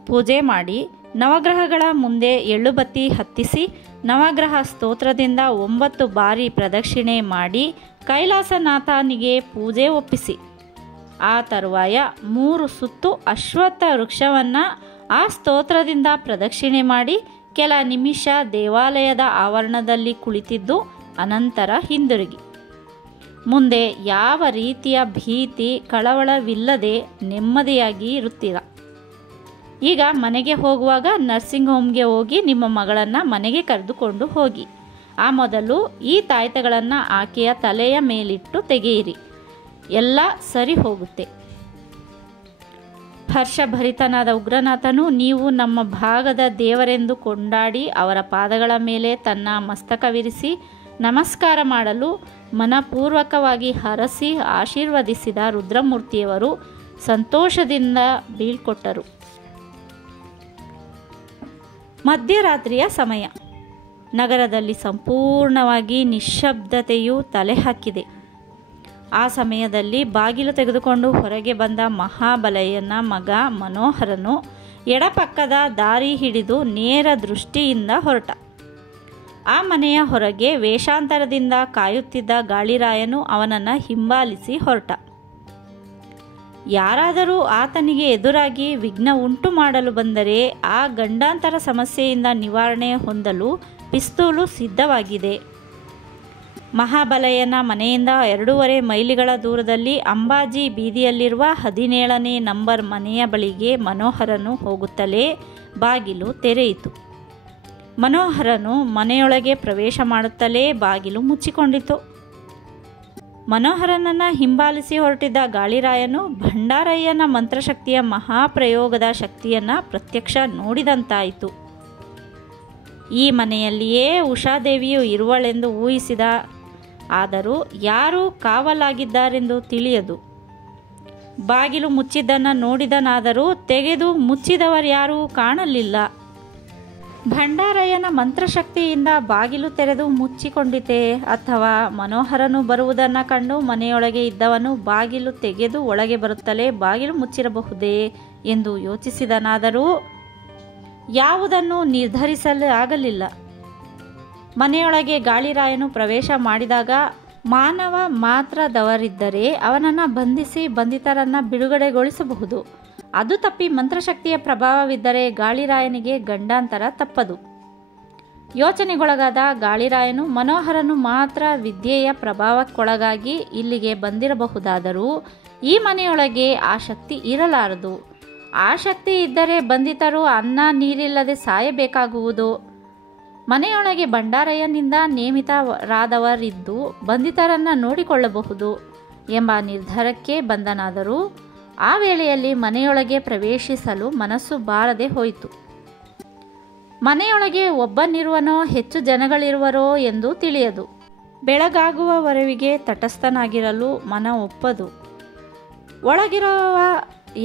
ಪೂಜೆ ಮಾಡಿ ನವಗ್ರಹಗಳ ಮುಂದೆ ಎಳ್ಳುಬತ್ತಿ ಹತ್ತಿಸಿ ನವಗ್ರಹ ಸ್ತೋತ್ರದಿಂದ 9 ಬಾರಿ ಪ್ರದಕ್ಷಿಣೆ ಮಾಡಿ ಕೈಲಾಸನಾಥನಿಗೆ ಪೂಜೆ ಒಪ್ಪಿಸಿ. ಆ ತರುವಾಯ 3 ಸುತ್ತು ಅಶ್ವತ್ಥ ವೃಕ್ಷವನ್ನು ಆ ಸ್ತೋತ್ರದಿಂದ ಪ್ರದಕ್ಷಿಣೆ ಮಾಡಿ ಕೆಲ ನಿಮಿಷ ದೇವಾಲಯದ ಆವರಣದಲ್ಲಿ ಕುಳಿತಿದ್ದು ಅನಂತರ ಹಿಂದಿರುಗಿ. ಮುಂದೆ ಯಾವ ರೀತಿಯ ಭೀತಿ ಕಳವಳವಿಲ್ಲದೆ ನೆಮ್ಮದಿಯಾಗಿ ಇರುತ್ತೀರ. ಈಗ ಮನೆಗೆ ಹೋಗುವಾಗ ನರ್ಸಿಂಗ್ ಹೋಮ್ಗೆ ಹೋಗಿ ನಿಮ್ಮ ಮಗಳನ್ನು ಮನೆಗೆ ಕರೆದುಕೊಂಡು ಹೋಗಿ. ಆ ಮೊದಲು ಈ ತಾಯ್ತಗಳನ್ನು ಆಕೆಯ ತಲೆಯ ಮೇಲಿಟ್ಟು ತೆಗೆಯಿರಿ. ಎಲ್ಲ ಸರಿ ಹೋಗುತ್ತೆ. ಹರ್ಷಭರಿತನಾದ ಉಗ್ರನಾಥನು ನೀವು ನಮ್ಮ ಭಾಗದ ದೇವರೆಂದು ಕೊಂಡಾಡಿ ಅವರ ಪಾದಗಳ ಮೇಲೆ ತನ್ನ ಮಸ್ತಕವಿರಿಸಿ ನಮಸ್ಕಾರ ಮಾಡಲು ಮನಪೂರ್ವಕವಾಗಿ ಹರಸಿ ಆಶೀರ್ವದಿಸಿದ ರುದ್ರಮೂರ್ತಿಯವರು ಸಂತೋಷದಿಂದ ಬೀಳ್ಕೊಟ್ಟರು. ಮಧ್ಯರಾತ್ರಿಯ ಸಮಯ. ನಗರದಲ್ಲಿ ಸಂಪೂರ್ಣವಾಗಿ ನಿಶ್ಶಬ್ದತೆಯು ತಲೆ ಹಾಕಿದೆ. ಆ ಸಮಯದಲ್ಲಿ ಬಾಗಿಲು ತೆಗೆದುಕೊಂಡು ಹೊರಗೆ ಬಂದ ಮಹಾಬಲಯ್ಯನ ಮಗ ಮನೋಹರನು ಎಡಪಕ್ಕದ ದಾರಿ ಹಿಡಿದು ನೇರ ದೃಷ್ಟಿಯಿಂದ ಹೊರಟ. ಆ ಮನೆಯ ಹೊರಗೆ ವೇಷಾಂತರದಿಂದ ಕಾಯುತ್ತಿದ್ದ ಗಾಳಿರಾಯನು ಅವನನ್ನು ಹಿಂಬಾಲಿಸಿ ಹೊರಟ. ಯಾರಾದರೂ ಆತನಿಗೆ ಎದುರಾಗಿ ವಿಘ್ನ ಉಂಟು ಮಾಡಲು ಬಂದರೆ ಆ ಗಂಡಾಂತರ ಸಮಸ್ಯೆಯಿಂದ ನಿವಾರಣೆ ಹೊಂದಲು ಪಿಸ್ತೂಲು ಸಿದ್ಧವಾಗಿದೆ. ಮಹಾಬಲಯ್ಯನ ಮನೆಯಿಂದ 2.5 ಮೈಲಿಗಳ ದೂರದಲ್ಲಿ ಅಂಬಾಜಿ ಬೀದಿಯಲ್ಲಿರುವ 17ನೇ ನಂಬರ್ ಮನೆಯ ಬಳಿಗೆ ಮನೋಹರನು ಹೋಗುತ್ತಲೇ ಬಾಗಿಲು ತೆರೆಯಿತು. ಮನೋಹರನು ಮನೆಯೊಳಗೆ ಪ್ರವೇಶ ಮಾಡುತ್ತಲೇ ಬಾಗಿಲು ಮುಚ್ಚಿಕೊಂಡಿತು. ಮನೋಹರನನ್ನು ಹಿಂಬಾಲಿಸಿ ಹೊರಟಿದ್ದ ಗಾಳಿರಾಯನು ಭಂಡಾರಯ್ಯನ ಮಂತ್ರಶಕ್ತಿಯ ಮಹಾಪ್ರಯೋಗದ ಶಕ್ತಿಯನ್ನು ಪ್ರತ್ಯಕ್ಷ ನೋಡಿದಂತಾಯಿತು. ಈ ಮನೆಯಲ್ಲಿಯೇ ಉಷಾದೇವಿಯು ಇರುವಳೆಂದು ಊಹಿಸಿದ. ಆದರೂ ಯಾರು ಕಾವಲಾಗಿದ್ದಾರೆಂದು ತಿಳಿಯದು. ಬಾಗಿಲು ಮುಚ್ಚಿದ್ದನ್ನು ನೋಡಿದನಾದರೂ ತೆಗೆದು ಮುಚ್ಚಿದವರ್ಯಾರೂ ಕಾಣಲಿಲ್ಲ. ಭಂಡಾರಯ್ಯನ ಮಂತ್ರಶಕ್ತಿಯಿಂದ ಬಾಗಿಲು ತೆರೆದು ಮುಚ್ಚಿಕೊಂಡಿತೆ, ಅಥವಾ ಮನೋಹರನು ಬರುವುದನ್ನು ಕಂಡು ಮನೆಯೊಳಗೆ ಇದ್ದವನು ಬಾಗಿಲು ತೆಗೆದು ಒಳಗೆ ಬರುತ್ತಲೇ ಬಾಗಿಲು ಮುಚ್ಚಿರಬಹುದೇ ಎಂದು ಯೋಚಿಸಿದನಾದರೂ ಯಾವುದನ್ನು ನಿರ್ಧರಿಸಲಾಗಲಿಲ್ಲ. ಮನೆಯೊಳಗೆ ಗಾಳಿರಾಯನು ಪ್ರವೇಶ ಮಾಡಿದಾಗ ಮಾನವ ಮಾತ್ರದವರಿದ್ದರೆ ಅವನನ್ನು ಬಂಧಿಸಿ ಬಂಧಿತರನ್ನು ಬಿಡುಗಡೆಗೊಳಿಸಬಹುದು. ಅದು ತಪ್ಪಿ ಮಂತ್ರಶಕ್ತಿಯ ಪ್ರಭಾವವಿದ್ದರೆ ಗಾಳಿರಾಯನಿಗೆ ಗಂಡಾಂತರ ತಪ್ಪದು. ಯೋಚನೆಗೊಳಗಾದ ಗಾಳಿರಾಯನು ಮನೋಹರನು ಮಾತ್ರ ವಿದ್ಯೆಯ ಪ್ರಭಾವಕ್ಕೊಳಗಾಗಿ ಇಲ್ಲಿಗೆ ಬಂದಿರಬಹುದಾದರೂ ಈ ಮನೆಯೊಳಗೆ ಆ ಶಕ್ತಿ ಇರಲಾರದು. ಆ ಶಕ್ತಿ ಇದ್ದರೆ ಬಂಧಿತರು ಅನ್ನ ನೀರಿಲ್ಲದೆ ಸಾಯಬೇಕಾಗುವುದು. ಮನೆಯೊಳಗೆ ಭಂಡಾರಯ್ಯನಿಂದ ನೇಮಿತರಾದವರಿದ್ದು ಬಂಧಿತರನ್ನು ನೋಡಿಕೊಳ್ಳಬಹುದು ಎಂಬ ನಿರ್ಧಾರಕ್ಕೆ ಬಂದನಾದರೂ ಆ ವೇಳೆಯಲ್ಲಿ ಮನೆಯೊಳಗೆ ಪ್ರವೇಶಿಸಲು ಮನಸ್ಸು ಬಾರದೆ ಹೋಯಿತು. ಮನೆಯೊಳಗೆ ಒಬ್ಬನಿರುವನೋ ಹೆಚ್ಚು ಜನಗಳಿರುವರೋ ಎಂದು ತಿಳಿಯದು. ಬೆಳಗಾಗುವವರೆಗೆ ತಟಸ್ಥನಾಗಿರಲು ಮನ ಒಪ್ಪದು. ಒಳಗಿರುವ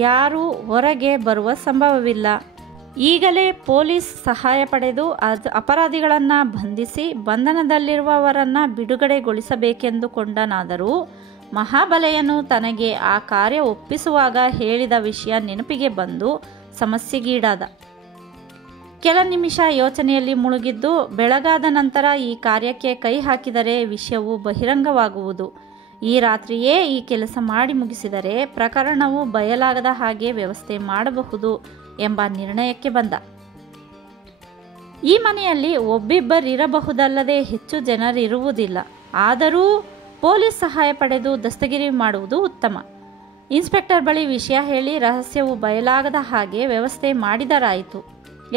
ಯಾರೂ ಹೊರಗೆ ಬರುವ ಸಂಭವವಿಲ್ಲ. ಈಗಲೇ ಪೊಲೀಸ್ ಸಹಾಯ ಪಡೆದು ಅಪರಾಧಿಗಳನ್ನು ಬಂಧಿಸಿ ಬಂಧನದಲ್ಲಿರುವವರನ್ನು ಬಿಡುಗಡೆಗೊಳಿಸಬೇಕೆಂದುಕೊಂಡನಾದರೂ ಮಹಾಬಲಯ್ಯನು ತನಗೆ ಆ ಕಾರ್ಯ ಒಪ್ಪಿಸುವಾಗ ಹೇಳಿದ ವಿಷಯ ನೆನಪಿಗೆ ಬಂದು ಸಮಸ್ಯೆಗೀಡಾದ. ಕೆಲ ನಿಮಿಷ ಯೋಚನೆಯಲ್ಲಿ ಮುಳುಗಿದ್ದು ಬೆಳಗಾದ ನಂತರ ಈ ಕಾರ್ಯಕ್ಕೆ ಕೈ ಹಾಕಿದರೆ ವಿಷಯವು ಬಹಿರಂಗವಾಗುವುದು. ಈ ರಾತ್ರಿಯೇ ಈ ಕೆಲಸ ಮಾಡಿ ಮುಗಿಸಿದರೆ ಪ್ರಕರಣವು ಬಯಲಾಗದ ಹಾಗೆ ವ್ಯವಸ್ಥೆ ಮಾಡಬಹುದು ಎಂಬ ನಿರ್ಣಯಕ್ಕೆ ಬಂದ. ಈ ಮನೆಯಲ್ಲಿ ಒಬ್ಬಿಬ್ಬರಿರಬಹುದಲ್ಲದೆ ಹೆಚ್ಚು ಜನರಿರುವುದಿಲ್ಲ. ಆದರೂ ಪೊಲೀಸ್ ಸಹಾಯ ಪಡೆದು ದಸ್ತಗಿರಿ ಮಾಡುವುದು ಉತ್ತಮ. ಇನ್ಸ್ಪೆಕ್ಟರ್ ಬಳಿ ವಿಷಯ ಹೇಳಿ ರಹಸ್ಯವು ಬಯಲಾಗದ ಹಾಗೆ ವ್ಯವಸ್ಥೆ ಮಾಡಿದರಾಯಿತು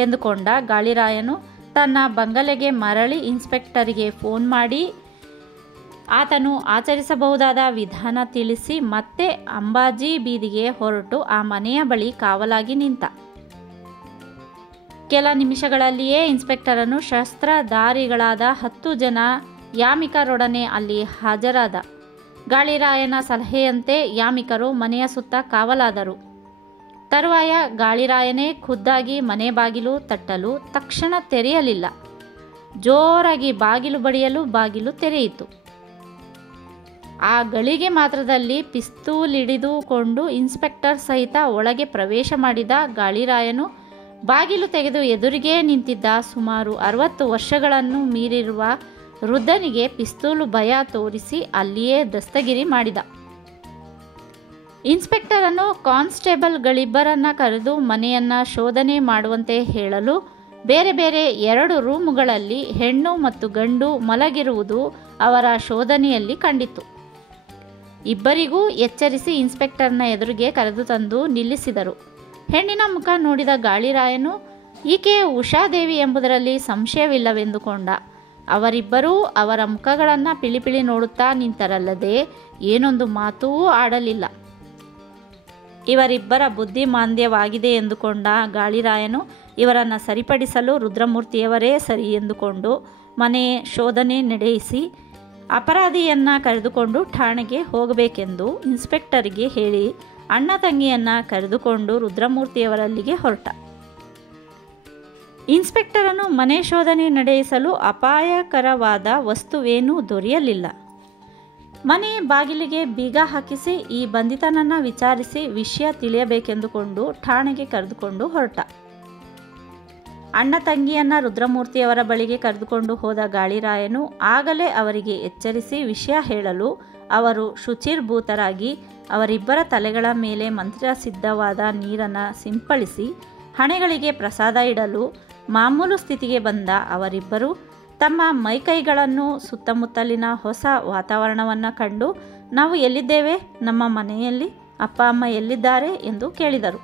ಎಂದುಕೊಂಡ ಗಾಳಿರಾಯನು ತನ್ನ ಬಂಗಲೆಗೆ ಮರಳಿ ಇನ್ಸ್ಪೆಕ್ಟರಿಗೆ ಫೋನ್ ಮಾಡಿ ಆತನು ಆಚರಿಸಬಹುದಾದ ವಿಧಾನ ತಿಳಿಸಿ ಮತ್ತೆ ಅಂಬಾಜಿ ಬೀದಿಗೆ ಹೊರಟು ಆ ಮನೆಯ ಬಳಿ ಕಾವಲಾಗಿ ನಿಂತ. ಕೆಲ ನಿಮಿಷಗಳಲ್ಲಿಯೇ ಇನ್ಸ್ಪೆಕ್ಟರನು ಶಸ್ತ್ರಧಾರಿಗಳಾದ 10 ಜನ ಯಾಮಿಕರೊಡನೆ ಅಲ್ಲಿ ಹಾಜರಾದ. ಗಾಳಿರಾಯನ ಸಲಹೆಯಂತೆ ಯಾಮಿಕರು ಮನೆಯ ಸುತ್ತ ಕಾವಲಾದರು. ತರುವಾಯ ಗಾಳಿರಾಯನೇ ಖುದ್ದಾಗಿ ಮನೆ ಬಾಗಿಲು ತಟ್ಟಲು ತಕ್ಷಣ ತೆರೆಯಲಿಲ್ಲ. ಜೋರಾಗಿ ಬಾಗಿಲು ಬಡಿಯಲು ಬಾಗಿಲು ತೆರೆಯಿತು. ಆ ಗಳಿಗೆ ಮಾತ್ರದಲ್ಲಿ ಪಿಸ್ತೂಲ್ ಹಿಡಿದುಕೊಂಡು ಇನ್ಸ್ಪೆಕ್ಟರ್ ಸಹಿತ ಒಳಗೆ ಪ್ರವೇಶ ಮಾಡಿದ ಗಾಳಿರಾಯನು ಬಾಗಿಲು ತೆಗೆದು ಎದುರಿಗೇ ನಿಂತಿದ್ದ ಸುಮಾರು 60 ವರ್ಷಗಳನ್ನು ಮೀರಿರುವ ವೃದ್ಧನಿಗೆ ಪಿಸ್ತೂಲು ಭಯ ತೋರಿಸಿ ಅಲ್ಲಿಯೇ ದಸ್ತಗಿರಿ ಮಾಡಿದ. ಇನ್ಸ್ಪೆಕ್ಟರನ್ನು ಕಾನ್ಸ್ಟೇಬಲ್ಗಳಿಬ್ಬರನ್ನ ಕರೆದು ಮನೆಯನ್ನು ಶೋಧನೆ ಮಾಡುವಂತೆ ಹೇಳಲು ಬೇರೆ ಬೇರೆ 2 ರೂಮುಗಳಲ್ಲಿ ಹೆಣ್ಣು ಮತ್ತು ಗಂಡು ಮಲಗಿರುವುದು ಅವರ ಶೋಧನೆಯಲ್ಲಿ ಕಂಡಿತು. ಇಬ್ಬರಿಗೂ ಎಚ್ಚರಿಸಿ ಇನ್ಸ್ಪೆಕ್ಟರ್ನ ಎದುರಿಗೆ ಕರೆದು ತಂದು ನಿಲ್ಲಿಸಿದರು. ಹೆಣ್ಣಿನ ಮುಖ ನೋಡಿದ ಗಾಳಿರಾಯನು ಈಕೆ ಉಷಾದೇವಿ ಎಂಬುದರಲ್ಲಿ ಸಂಶಯವಿಲ್ಲವೆಂದುಕೊಂಡ. ಅವರಿಬ್ಬರೂ ಅವರ ಮುಖಗಳನ್ನು ಪಿಳಿಪಿಳಿ ನೋಡುತ್ತಾ ನಿಂತರಲ್ಲದೆ ಏನೊಂದು ಮಾತೂ ಆಡಲಿಲ್ಲ. ಇವರಿಬ್ಬರ ಬುದ್ಧಿಮಾಂದ್ಯವಾಗಿದೆ ಎಂದುಕೊಂಡ ಗಾಳಿರಾಯನು ಇವರನ್ನು ಸರಿಪಡಿಸಲು ರುದ್ರಮೂರ್ತಿಯವರೇ ಸರಿ ಎಂದುಕೊಂಡು ಮನೆ ಶೋಧನೆ ನಡೆಯಿಸಿ ಅಪರಾಧಿಯನ್ನು ಕರೆದುಕೊಂಡು ಠಾಣೆಗೆ ಹೋಗಬೇಕೆಂದು ಇನ್ಸ್ಪೆಕ್ಟರಿಗೆ ಹೇಳಿ ಅಣ್ಣ ತಂಗಿಯನ್ನು ಕರೆದುಕೊಂಡು ರುದ್ರಮೂರ್ತಿಯವರಲ್ಲಿಗೆ ಹೊರಟ. ಇನ್ಸ್ಪೆಕ್ಟರನ್ನು ಮನೆ ಶೋಧನೆ ನಡೆಸಲು ಅಪಾಯಕರವಾದ ವಸ್ತುವೇನೂ ದೊರೆಯಲಿಲ್ಲ. ಮನೆ ಬಾಗಿಲಿಗೆ ಬೀಗ ಹಾಕಿಸಿ ಈ ಬಂಧಿತನನ್ನು ವಿಚಾರಿಸಿ ವಿಷಯ ತಿಳಿಯಬೇಕೆಂದುಕೊಂಡು ಠಾಣೆಗೆ ಕರೆದುಕೊಂಡು ಹೊರಟ. ಅಣ್ಣ ತಂಗಿಯನ್ನು ರುದ್ರಮೂರ್ತಿಯವರ ಬಳಿಗೆ ಕರೆದುಕೊಂಡು ಹೋದ ಗಾಳಿರಾಯನು ಆಗಲೇ ಅವರಿಗೆ ಎಚ್ಚರಿಸಿ ವಿಷಯ ಹೇಳಲು ಅವರು ಶುಚಿರ್ಭೂತರಾಗಿ ಅವರಿಬ್ಬರ ತಲೆಗಳ ಮೇಲೆ ಮಂತ್ರಸಿದ್ಧವಾದ ನೀರನ್ನು ಸಿಂಪಡಿಸಿ ಹಣೆಗಳಿಗೆ ಪ್ರಸಾದ ಇಡಲು ಮಾಮೂಲು ಸ್ಥಿತಿಗೆ ಬಂದ ಅವರಿಬ್ಬರು ತಮ್ಮ ಮೈಕೈಗಳನ್ನು ಸುತ್ತಮುತ್ತಲಿನ ಹೊಸ ವಾತಾವರಣವನ್ನು ಕಂಡು ನಾವು ಎಲ್ಲಿದ್ದೇವೆ, ನಮ್ಮ ಮನೆಯಲ್ಲಿ ಅಪ್ಪ ಅಮ್ಮ ಎಲ್ಲಿದ್ದಾರೆ ಎಂದು ಕೇಳಿದರು.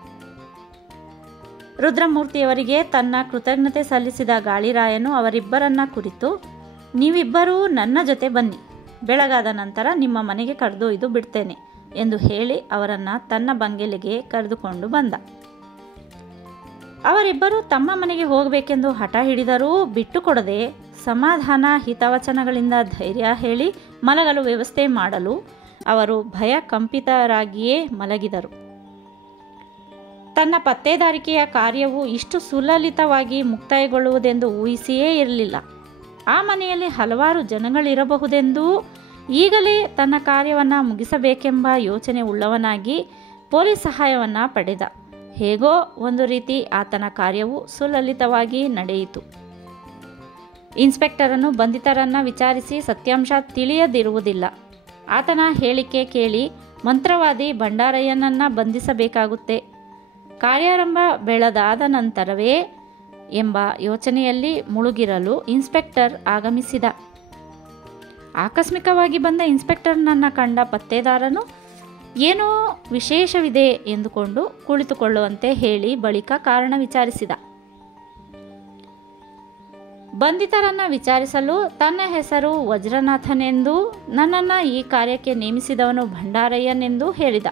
ರುದ್ರಮೂರ್ತಿಯವರಿಗೆ ತನ್ನ ಕೃತಜ್ಞತೆ ಸಲ್ಲಿಸಿದ ಗಾಳಿರಾಯನು ಅವರಿಬ್ಬರನ್ನ ಕುರಿತು ನೀವಿಬ್ಬರೂ ನನ್ನ ಜೊತೆ ಬನ್ನಿ, ಬೆಳಗಾದ ನಂತರ ನಿಮ್ಮ ಮನೆಗೆ ಕರೆದೊಯ್ದು ಬಿಡ್ತೇನೆ ಎಂದು ಹೇಳಿ ಅವರನ್ನು ತನ್ನ ಬಂಗಲೆಗೆ ಕರೆದುಕೊಂಡು ಬಂದ. ಅವರಿಬ್ಬರು ತಮ್ಮ ಮನೆಗೆ ಹೋಗಬೇಕೆಂದು ಹಠ ಹಿಡಿದರೂ ಬಿಟ್ಟುಕೊಡದೆ ಸಮಾಧಾನ ಹಿತವಚನಗಳಿಂದ ಧೈರ್ಯ ಹೇಳಿ ಮಲಗಲು ವ್ಯವಸ್ಥೆ ಮಾಡಲು ಅವರು ಭಯಕಂಪಿತರಾಗಿಯೇ ಮಲಗಿದರು. ತನ್ನ ಪತ್ತೇದಾರಿಕೆಯ ಕಾರ್ಯವು ಇಷ್ಟು ಸುಲಲಿತವಾಗಿ ಮುಕ್ತಾಯಗೊಳ್ಳುವುದೆಂದು ಊಹಿಸಿಯೇ ಇರಲಿಲ್ಲ. ಆ ಮನೆಯಲ್ಲಿ ಹಲವಾರು ಜನಗಳಿರಬಹುದೆಂದೂ ಈಗಲೇ ತನ್ನ ಕಾರ್ಯವನ್ನು ಮುಗಿಸಬೇಕೆಂಬ ಯೋಚನೆ ಉಳ್ಳವನಾಗಿ ಪೊಲೀಸ್ ಸಹಾಯವನ್ನು ಪಡೆದ. ಹೇಗೋ ಒಂದು ರೀತಿ ಆತನ ಕಾರ್ಯವು ಸುಲಲಿತವಾಗಿ ನಡೆಯಿತು. ಇನ್ಸ್ಪೆಕ್ಟರನ್ನು ಬಂಧಿತರನ್ನು ವಿಚಾರಿಸಿ ಸತ್ಯಾಂಶ ತಿಳಿಯದಿರುವುದಿಲ್ಲ. ಆತನ ಹೇಳಿಕೆ ಕೇಳಿ ಮಂತ್ರವಾದಿ ಭಂಡಾರಯ್ಯನನ್ನು ಬಂಧಿಸಬೇಕಾಗುತ್ತೆ, ಕಾರ್ಯಾರಂಭ ಬೆಳೆದಾದ ನಂತರವೇ ಎಂಬ ಯೋಚನೆಯಲ್ಲಿ ಮುಳುಗಿರಲು ಇನ್ಸ್ಪೆಕ್ಟರ್ ಆಗಮಿಸಿದ. ಆಕಸ್ಮಿಕವಾಗಿ ಬಂದ ಇನ್ಸ್ಪೆಕ್ಟರ್ನನ್ನು ಕಂಡ ಪತ್ತೇದಾರನು ಏನೋ ವಿಶೇಷವಿದೆ ಎಂದುಕೊಂಡು ಕುಳಿತುಕೊಳ್ಳುವಂತೆ ಹೇಳಿ ಬಳಿಕ ಕಾರಣ ವಿಚಾರಿಸಿದ. ಬಂಧಿತರನ್ನು ವಿಚಾರಿಸಲು ತನ್ನ ಹೆಸರು ವಜ್ರನಾಥನೆಂದು, ನನ್ನನ್ನು ಈ ಕಾರ್ಯಕ್ಕೆ ನೇಮಿಸಿದವನು ಭಂಡಾರಯ್ಯನೆಂದು ಹೇಳಿದ.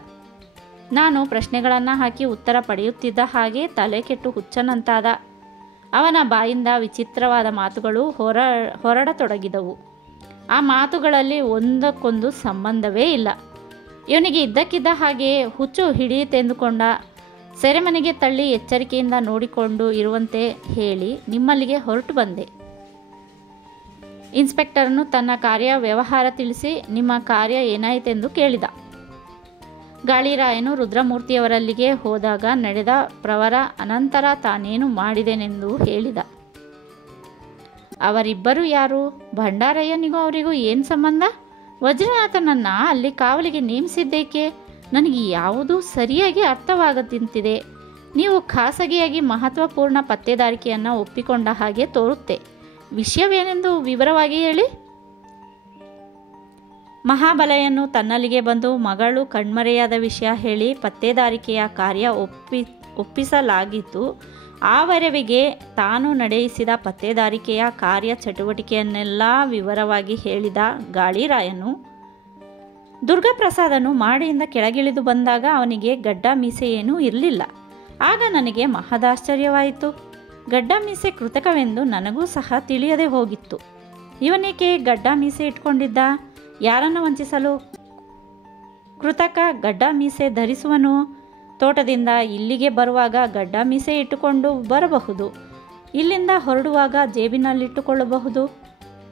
ನಾನು ಪ್ರಶ್ನೆಗಳನ್ನು ಹಾಕಿ ಉತ್ತರ ಪಡೆಯುತ್ತಿದ್ದ ಹಾಗೆ ತಲೆ ಕೆಟ್ಟು ಹುಚ್ಚನಂತಾದ. ಅವನ ಬಾಯಿಂದ ವಿಚಿತ್ರವಾದ ಮಾತುಗಳು ಹೊರಡತೊಡಗಿದವು. ಆ ಮಾತುಗಳಲ್ಲಿ ಒಂದಕ್ಕೊಂದು ಸಂಬಂಧವೇ ಇಲ್ಲ. ಇವನಿಗೆ ಇದ್ದಕ್ಕಿದ್ದ ಹಾಗೆ ಹುಚ್ಚು ಹಿಡಿಯಿತೆಂದುಕೊಂಡ. ಸೆರೆಮನೆಗೆ ತಳ್ಳಿ ಎಚ್ಚರಿಕೆಯಿಂದ ನೋಡಿಕೊಂಡು ಇರುವಂತೆ ಹೇಳಿ ನಿಮ್ಮಲ್ಲಿಗೆ ಹೊರಟು ಬಂದೆ. ಇನ್ಸ್ಪೆಕ್ಟರನು ತನ್ನ ಕಾರ್ಯ ವ್ಯವಹಾರ ತಿಳಿಸಿ ನಿಮ್ಮ ಕಾರ್ಯ ಏನಾಯಿತೆಂದು ಕೇಳಿದ. ಗಾಳಿರಾಯನು ರುದ್ರಮೂರ್ತಿಯವರಲ್ಲಿಗೆ ಹೋದಾಗ ನಡೆದ ಪ್ರವರ ಅನಂತರ ತಾನೇನು ಮಾಡಿದೆನೆಂದು ಹೇಳಿದ. ಅವರಿಬ್ಬರು ಯಾರು? ಭಂಡಾರಯ್ಯನಿಗೂ ಅವರಿಗೂ ಏನು ಸಂಬಂಧ? ವಜ್ರನಾಥನನ್ನು ಅಲ್ಲಿ ಕಾವಲಿಗೆ ನೇಮಿಸಿದ್ದೇಕೆ? ನನಗೆ ಯಾವುದೂ ಸರಿಯಾಗಿ ಅರ್ಥವಾಗದಂತಿದೆ. ನೀವು ಖಾಸಗಿಯಾಗಿ ಮಹತ್ವಪೂರ್ಣ ಪತ್ತೇದಾರಿಕೆಯನ್ನು ಒಪ್ಪಿಕೊಂಡ ಹಾಗೆ ತೋರುತ್ತೆ. ವಿಷಯವೇನೆಂದು ವಿವರವಾಗಿ ಹೇಳಿ. ಮಹಾಬಲಯನ್ನು ತನ್ನಲ್ಲಿಗೆ ಬಂದು ಮಗಳು ಕಣ್ಮರೆಯಾದ ವಿಷಯ ಹೇಳಿ ಪತ್ತೇದಾರಿಕೆಯ ಕಾರ್ಯ ಒಪ್ಪಿಸಲಾಗಿತ್ತು. ಆವರೆವಿಗೆ ತಾನು ನಡೆಯಿಸಿದ ಪತ್ತೇದಾರಿಕೆಯ ಕಾರ್ಯ ಚಟುವಟಿಕೆಯನ್ನೆಲ್ಲ ವಿವರವಾಗಿ ಹೇಳಿದ ಗಾಳಿರಾಯನು ದುರ್ಗಾಪ್ರಸಾದನು ಮಾಡಿಯಿಂದ ಕೆಳಗಿಳಿದು ಬಂದಾಗ ಅವನಿಗೆ ಗಡ್ಡ ಮೀಸೆ ಏನೂ ಇರಲಿಲ್ಲ. ಆಗ ನನಗೆ ಮಹದಾಶ್ಚರ್ಯವಾಯಿತು. ಗಡ್ಡ ಮೀಸೆ ಕೃತಕವೆಂದು ನನಗೂ ಸಹ ತಿಳಿಯದೆ ಹೋಗಿತ್ತು. ಇವನೇಕೆ ಗಡ್ಡ ಮೀಸೆ ಇಟ್ಕೊಂಡಿದ್ದ? ಯಾರನ್ನು ವಂಚಿಸಲು ಕೃತಕ ಗಡ್ಡ ಮೀಸೆ ಧರಿಸುವನು? ತೋಟದಿಂದ ಇಲ್ಲಿಗೆ ಬರುವಾಗ ಗಡ್ಡ ಮೀಸೆ ಇಟ್ಟುಕೊಂಡು ಬರಬಹುದು. ಇಲ್ಲಿಂದ ಹೊರಡುವಾಗ ಜೇಬಿನಲ್ಲಿಟ್ಟುಕೊಳ್ಳಬಹುದು.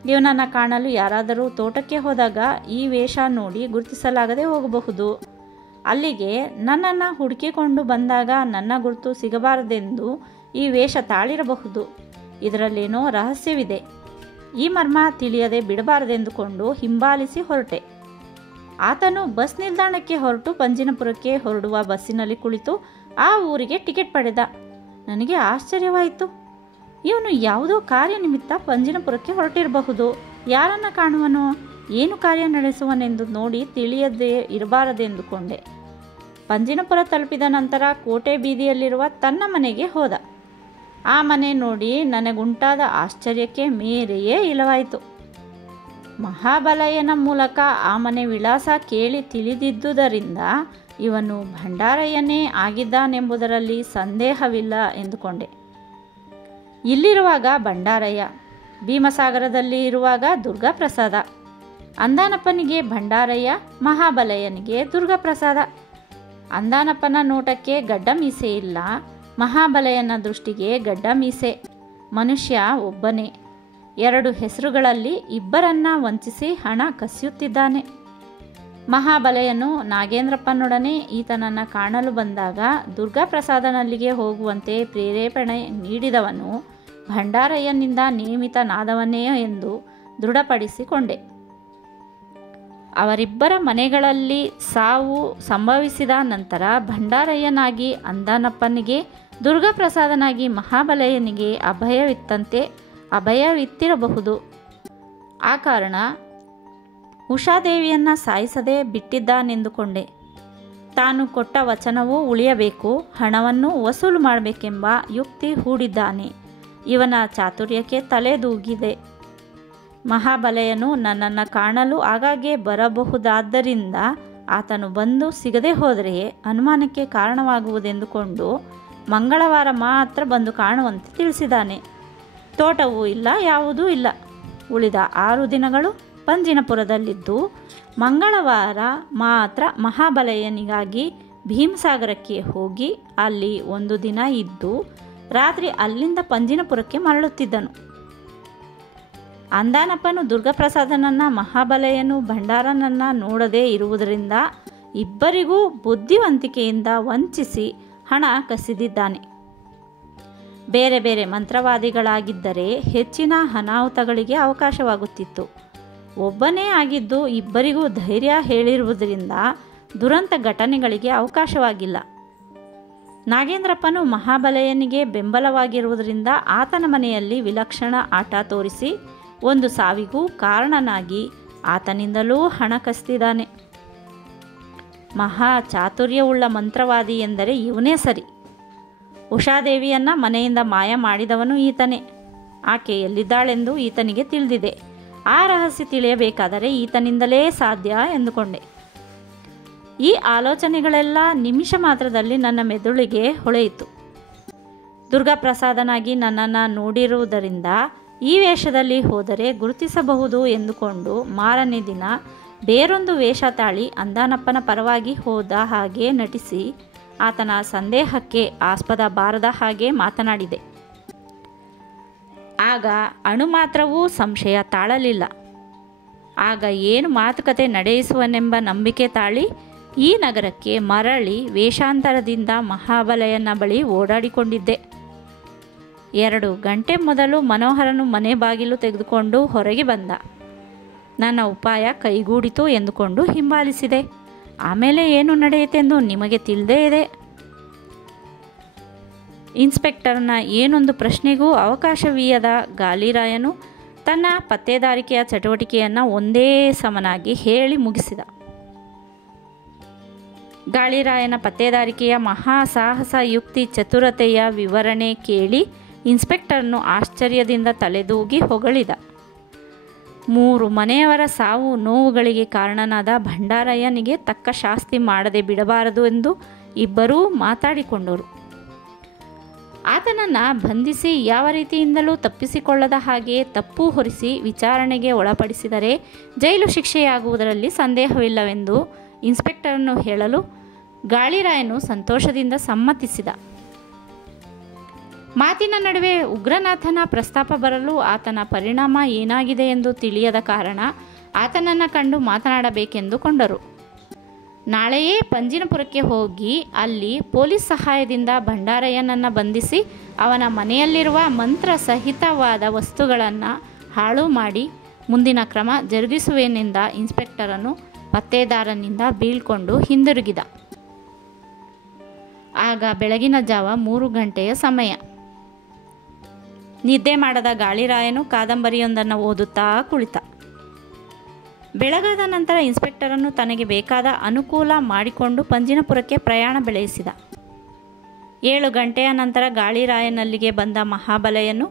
ಇವನನ್ನು ಕಾಣಲು ಯಾರಾದರೂ ತೋಟಕ್ಕೆ ಹೋದಾಗ ಈ ವೇಷ ನೋಡಿ ಗುರುತಿಸಲಾಗದೆ ಹೋಗಬಹುದು. ಅಲ್ಲಿಗೆ ನನ್ನನ್ನು ಹುಡುಕಿಕೊಂಡು ಬಂದಾಗ ನನ್ನ ಗುರುತು ಸಿಗಬಾರದೆಂದು ಈ ವೇಷ ತಾಳಿರಬಹುದು. ಇದರಲ್ಲೇನೋ ರಹಸ್ಯವಿದೆ. ಈ ಮರ್ಮ ತಿಳಿಯದೆ ಬಿಡಬಾರದೆಂದುಕೊಂಡು ಹಿಂಬಾಲಿಸಿ ಹೊರಟೆ. ಆತನು ಬಸ್ ನಿಲ್ದಾಣಕ್ಕೆ ಹೊರಟು ಪಂಜಿನಪುರಕ್ಕೆ ಹೊರಡುವ ಬಸ್ಸಿನಲ್ಲಿ ಕುಳಿತು ಆ ಊರಿಗೆ ಟಿಕೆಟ್ ಪಡೆದ. ನನಗೆ ಆಶ್ಚರ್ಯವಾಯಿತು. ಇವನು ಯಾವುದೋ ಕಾರ್ಯ ನಿಮಿತ್ತ ಪಂಜಿನಪುರಕ್ಕೆ ಹೊರಟಿರಬಹುದು. ಯಾರನ್ನು ಕಾಣುವನೋ, ಏನು ಕಾರ್ಯ ನಡೆಸುವನೆಂದು ನೋಡಿ ತಿಳಿಯದೇ ಇರಬಾರದೆಂದುಕೊಂಡೆ. ಪಂಜಿನಪುರ ತಲುಪಿದ ನಂತರ ಕೋಟೆ ಬೀದಿಯಲ್ಲಿರುವ ತನ್ನ ಮನೆಗೆ ಹೋದ. ಆ ಮನೆ ನೋಡಿ ನನಗುಂಟಾದ ಆಶ್ಚರ್ಯಕ್ಕೆ ಮೇರೆಯೇ ಇಲ್ಲವಾಯಿತು. ಮಹಾಬಲಯ್ಯನ ಮೂಲಕ ಆ ಮನೆ ವಿಳಾಸ ಕೇಳಿ ತಿಳಿದಿದ್ದುದರಿಂದ ಇವನು ಭಂಡಾರಯ್ಯನೇ ಆಗಿದ್ದಾನೆಂಬುದರಲ್ಲಿ ಸಂದೇಹವಿಲ್ಲ ಎಂದುಕೊಂಡೆ. ಇಲ್ಲಿರುವಾಗ ಭಂಡಾರಯ್ಯ, ಭೀಮಸಾಗರದಲ್ಲಿ ಇರುವಾಗ ದುರ್ಗಾಪ್ರಸಾದ. ಅಂದಾನಪ್ಪನಿಗೆ ಭಂಡಾರಯ್ಯ, ಮಹಾಬಲಯ್ಯನಿಗೆ ದುರ್ಗಾಪ್ರಸಾದ. ಅಂದಾನಪ್ಪನ ನೋಟಕ್ಕೆ ಗಡ್ಡ ಮೀಸೆ ಇಲ್ಲ, ಮಹಾಬಲಯ್ಯನ ದೃಷ್ಟಿಗೆ ಗಡ್ಡ ಮೀಸೆ. ಮನುಷ್ಯ ಒಬ್ಬನೇ. 2 ಹೆಸರುಗಳಲ್ಲಿ ಇಬ್ಬರನ್ನ ವಂಚಿಸಿ ಹಣ ಕಸಿಯುತ್ತಿದ್ದಾನೆ. ಮಹಾಬಲಯ್ಯನು ನಾಗೇಂದ್ರಪ್ಪನೊಡನೆ ಈತನನ್ನು ಕಾಣಲು ಬಂದಾಗ ದುರ್ಗಾಪ್ರಸಾದನಲ್ಲಿಗೆ ಹೋಗುವಂತೆ ಪ್ರೇರೇಪಣೆ ನೀಡಿದವನು ಭಂಡಾರಯ್ಯನಿಂದ ನೇಮಿತನಾದವನೇ ಎಂದು ದೃಢಪಡಿಸಿಕೊಂಡೆ. ಅವರಿಬ್ಬರ ಮನೆಗಳಲ್ಲಿ ಸಾವು ಸಂಭವಿಸಿದ ನಂತರ ಭಂಡಾರಯ್ಯನಾಗಿ ಅಂದಾನಪ್ಪನಿಗೆ, ದುರ್ಗಾಪ್ರಸಾದನಾಗಿ ಮಹಾಬಲಯ್ಯನಿಗೆ ಅಭಯವಿತ್ತಿರಬಹುದು. ಆ ಕಾರಣ ಉಷಾದೇವಿಯನ್ನು ಸಾಯಿಸದೆ ಬಿಟ್ಟಿದ್ದಾನೆಂದುಕೊಂಡೆ. ತಾನು ಕೊಟ್ಟ ವಚನವೂ ಉಳಿಯಬೇಕು, ಹಣವನ್ನು ವಸೂಲು ಮಾಡಬೇಕೆಂಬ ಯುಕ್ತಿ ಹೂಡಿದ್ದಾನೆ. ಇವನ ಚಾತುರ್ಯಕ್ಕೆ ತಲೆದೂಗಿದೆ. ಮಹಾಬಲಯ್ಯನು ನನ್ನನ್ನು ಕಾಣಲು ಆಗಾಗ್ಗೆ ಬರಬಹುದಾದ್ದರಿಂದ ಆತನು ಬಂದು ಸಿಗದೆ ಹೋದರೆ ಅನುಮಾನಕ್ಕೆ ಕಾರಣವಾಗುವುದೆಂದುಕೊಂಡು ಮಂಗಳವಾರ ಮಾತ್ರ ಬಂದು ಕಾಣುವಂತೆ ತಿಳಿಸಿದ್ದಾನೆ. ತೋಟವೂ ಇಲ್ಲ, ಯಾವುದೂ ಇಲ್ಲ. ಉಳಿದ 6 ದಿನಗಳು ಪಂಜಿನಪುರದಲ್ಲಿದ್ದು ಮಂಗಳವಾರ ಮಾತ್ರ ಮಹಾಬಲಯ್ಯನಿಗಾಗಿ ಭೀಮಸಾಗರಕ್ಕೆ ಹೋಗಿ ಅಲ್ಲಿ 1 ದಿನ ಇದ್ದು ರಾತ್ರಿ ಅಲ್ಲಿಂದ ಪಂಜಿನಪುರಕ್ಕೆ ಮರಳುತ್ತಿದ್ದನು. ಅಂದಾನಪ್ಪನು ದುರ್ಗಾಪ್ರಸಾದನನ್ನು, ಮಹಾಬಲಯ್ಯನು ಭಂಡಾರನನ್ನು ನೋಡದೇ ಇರುವುದರಿಂದ ಇಬ್ಬರಿಗೂ ಬುದ್ಧಿವಂತಿಕೆಯಿಂದ ವಂಚಿಸಿ ಹಣ ಕಸಿದಿದ್ದಾನೆ. ಬೇರೆ ಬೇರೆ ಮಂತ್ರವಾದಿಗಳಾಗಿದ್ದರೆ ಹೆಚ್ಚಿನ ಅನಾಹುತಗಳಿಗೆ ಅವಕಾಶವಾಗುತ್ತಿತ್ತು. ಒಬ್ಬನೇ ಆಗಿದ್ದು ಇಬ್ಬರಿಗೂ ಧೈರ್ಯ ಹೇಳಿರುವುದರಿಂದ ದುರಂತ ಘಟನೆಗಳಿಗೆ ಅವಕಾಶವಾಗಿಲ್ಲ. ನಾಗೇಂದ್ರಪ್ಪನು ಮಹಾಬಲಯ್ಯನಿಗೆ ಬೆಂಬಲವಾಗಿರುವುದರಿಂದ ಆತನ ಮನೆಯಲ್ಲಿ ವಿಲಕ್ಷಣ ಆಟ ತೋರಿಸಿ 1 ಸಾವಿಗೂ ಕಾರಣನಾಗಿ ಆತನಿಂದಲೂ ಹಣ ಕಸಿದಿದ್ದಾನೆ. ಮಹಾ ಚಾತುರ್ಯವುಳ್ಳ ಮಂತ್ರವಾದಿ ಎಂದರೆ ಇವನೇ ಸರಿ. ಉಷಾದೇವಿಯನ್ನು ಮನೆಯಿಂದ ಮಾಯ ಮಾಡಿದವನು ಈತನೇ. ಆಕೆ ಎಲ್ಲಿದ್ದಾಳೆಂದು ಈತನಿಗೆ ತಿಳಿದಿದೆ. ಆ ರಹಸ್ಯ ತಿಳಿಯಬೇಕಾದರೆ ಈತನಿಂದಲೇ ಸಾಧ್ಯ ಎಂದುಕೊಂಡೆ. ಈ ಆಲೋಚನೆಗಳೆಲ್ಲ ನಿಮಿಷ ಮಾತ್ರದಲ್ಲಿ ನನ್ನ ಮೆದುಳಿಗೆ ಹೊಳೆಯಿತು. ದುರ್ಗಾಪ್ರಸಾದನಾಗಿ ನನ್ನನ್ನು ನೋಡಿರುವುದರಿಂದ ಈ ವೇಷದಲ್ಲಿ ಹೋದರೆ ಗುರುತಿಸಬಹುದು ಎಂದುಕೊಂಡು ಮಾರನೇ ದಿನ ಬೇರೊಂದು ವೇಷ ತಾಳಿ ಅಂದಾನಪ್ಪನ ಪರವಾಗಿ ಹೋದ ಹಾಗೆ ನಟಿಸಿ ಆತನ ಸಂದೇಹಕ್ಕೆ ಆಸ್ಪದ ಬಾರದ ಹಾಗೆ ಮಾತನಾಡಿದೆ. ಆಗ ಅಣು ಮಾತ್ರವೂ ಸಂಶಯ ತಾಳಲಿಲ್ಲ. ಆಗ ಏನು ಮಾತುಕತೆ ನಡೆಸುವನೆಂಬ ನಂಬಿಕೆ ತಾಳಿ ಈ ನಗರಕ್ಕೆ ಮರಳಿ ವೇಷಾಂತರದಿಂದ ಮಹಾಬಲಯ್ಯನ ಬಳಿ ಓಡಾಡಿಕೊಂಡಿದ್ದೆ. 2 ಗಂಟೆ ಮೊದಲು ಮನೋಹರನು ಮನೆ ಬಾಗಿಲು ತೆಗೆದುಕೊಂಡು ಹೊರಗೆ ಬಂದ. ನನ್ನ ಉಪಾಯ ಕೈಗೂಡಿತು ಎಂದುಕೊಂಡು ಹಿಂಬಾಲಿಸಿದೆ. ಆಮೇಲೆ ಏನು ನಡೆಯಿತೆಂದು ನಿಮಗೆ ತಿಳಿದೇ ಇದೆ. ಇನ್ಸ್ಪೆಕ್ಟರ್ನ ಏನೊಂದು ಪ್ರಶ್ನೆಗೂ ಅವಕಾಶವೀಯದ ಗಾಲಿರಾಯನು ತನ್ನ ಪತ್ತೇದಾರಿಕೆಯ ಚಟುವಟಿಕೆಯನ್ನು ಒಂದೇ ಸಮನಾಗಿ ಹೇಳಿ ಮುಗಿಸಿದ. ಗಾಳಿರಾಯನ ಪತ್ತೇದಾರಿಕೆಯ ಮಹಾ ಸಾಹಸ ಯುಕ್ತಿ ಚತುರತೆಯ ವಿವರಣೆ ಕೇಳಿ ಇನ್ಸ್ಪೆಕ್ಟರ್ನು ಆಶ್ಚರ್ಯದಿಂದ ತಲೆದೂಗಿ ಹೊಗಳಿದ. 3 ಮನೆಯವರ ಸಾವು ನೋವುಗಳಿಗೆ ಕಾರಣನಾದ ಭಂಡಾರಯ್ಯನಿಗೆ ತಕ್ಕ ಶಾಸ್ತಿ ಮಾಡದೆ ಬಿಡಬಾರದು ಎಂದು ಇಬ್ಬರೂ ಮಾತಾಡಿಕೊಂಡರು. ಆತನನ್ನು ಬಂಧಿಸಿ ಯಾವ ರೀತಿಯಿಂದಲೂ ತಪ್ಪಿಸಿಕೊಳ್ಳದ ಹಾಗೆ ತಪ್ಪು ಹೊರಿಸಿ ವಿಚಾರಣೆಗೆ ಒಳಪಡಿಸಿದರೆ ಜೈಲು ಶಿಕ್ಷೆಯಾಗುವುದರಲ್ಲಿ ಸಂದೇಹವಿಲ್ಲವೆಂದು ಇನ್ಸ್ಪೆಕ್ಟರನ್ನು ಹೇಳಲು ಗಾಳಿರಾಯನು ಸಂತೋಷದಿಂದ ಸಮ್ಮತಿಸಿದ. ಮಾತಿನ ನಡುವೆ ಉಗ್ರನಾಥನ ಪ್ರಸ್ತಾಪ ಬರಲು ಆತನ ಪರಿಣಾಮ ಏನಾಗಿದೆ ಎಂದು ತಿಳಿಯದ ಕಾರಣ ಆತನನ್ನು ಕಂಡು ಮಾತನಾಡಬೇಕೆಂದುಕೊಂಡರು. ನಾಳೆಯೇ ಪಂಜಿನಪುರಕ್ಕೆ ಹೋಗಿ ಅಲ್ಲಿ ಪೊಲೀಸ್ ಸಹಾಯದಿಂದ ಭಂಡಾರಯ್ಯನನ್ನು ಬಂಧಿಸಿ ಅವನ ಮನೆಯಲ್ಲಿರುವ ಮಂತ್ರ ಸಹಿತವಾದ ವಸ್ತುಗಳನ್ನು ಹಾಳು ಮಾಡಿ ಮುಂದಿನ ಕ್ರಮ ಜರುಗಿಸುವೆನೆಂದ ಇನ್ಸ್ಪೆಕ್ಟರನು ಪತ್ತೇದಾರನಿಂದ ಬೀಳ್ಕೊಂಡು ಹಿಂದಿರುಗಿದ. ಆಗ ಬೆಳಗಿನ ಜಾವ 3 ಗಂಟೆಯ ಸಮಯ. ನಿದ್ದೆ ಮಾಡದ ಗಾಳಿರಾಯನು ಕಾದಂಬರಿಯೊಂದನ್ನು ಓದುತ್ತಾ ಕುಳಿತ. ಬೆಳಗಾದ ನಂತರ ಇನ್ಸ್ಪೆಕ್ಟರನ್ನು ತನಗೆ ಬೇಕಾದ ಅನುಕೂಲ ಮಾಡಿಕೊಂಡು ಪಂಜಿನಪುರಕ್ಕೆ ಪ್ರಯಾಣ ಬೆಳೆಸಿದ. 7 ಗಂಟೆಯ ನಂತರ ಗಾಳಿರಾಯನಲ್ಲಿಗೆ ಬಂದ ಮಹಾಬಲಯ್ಯನು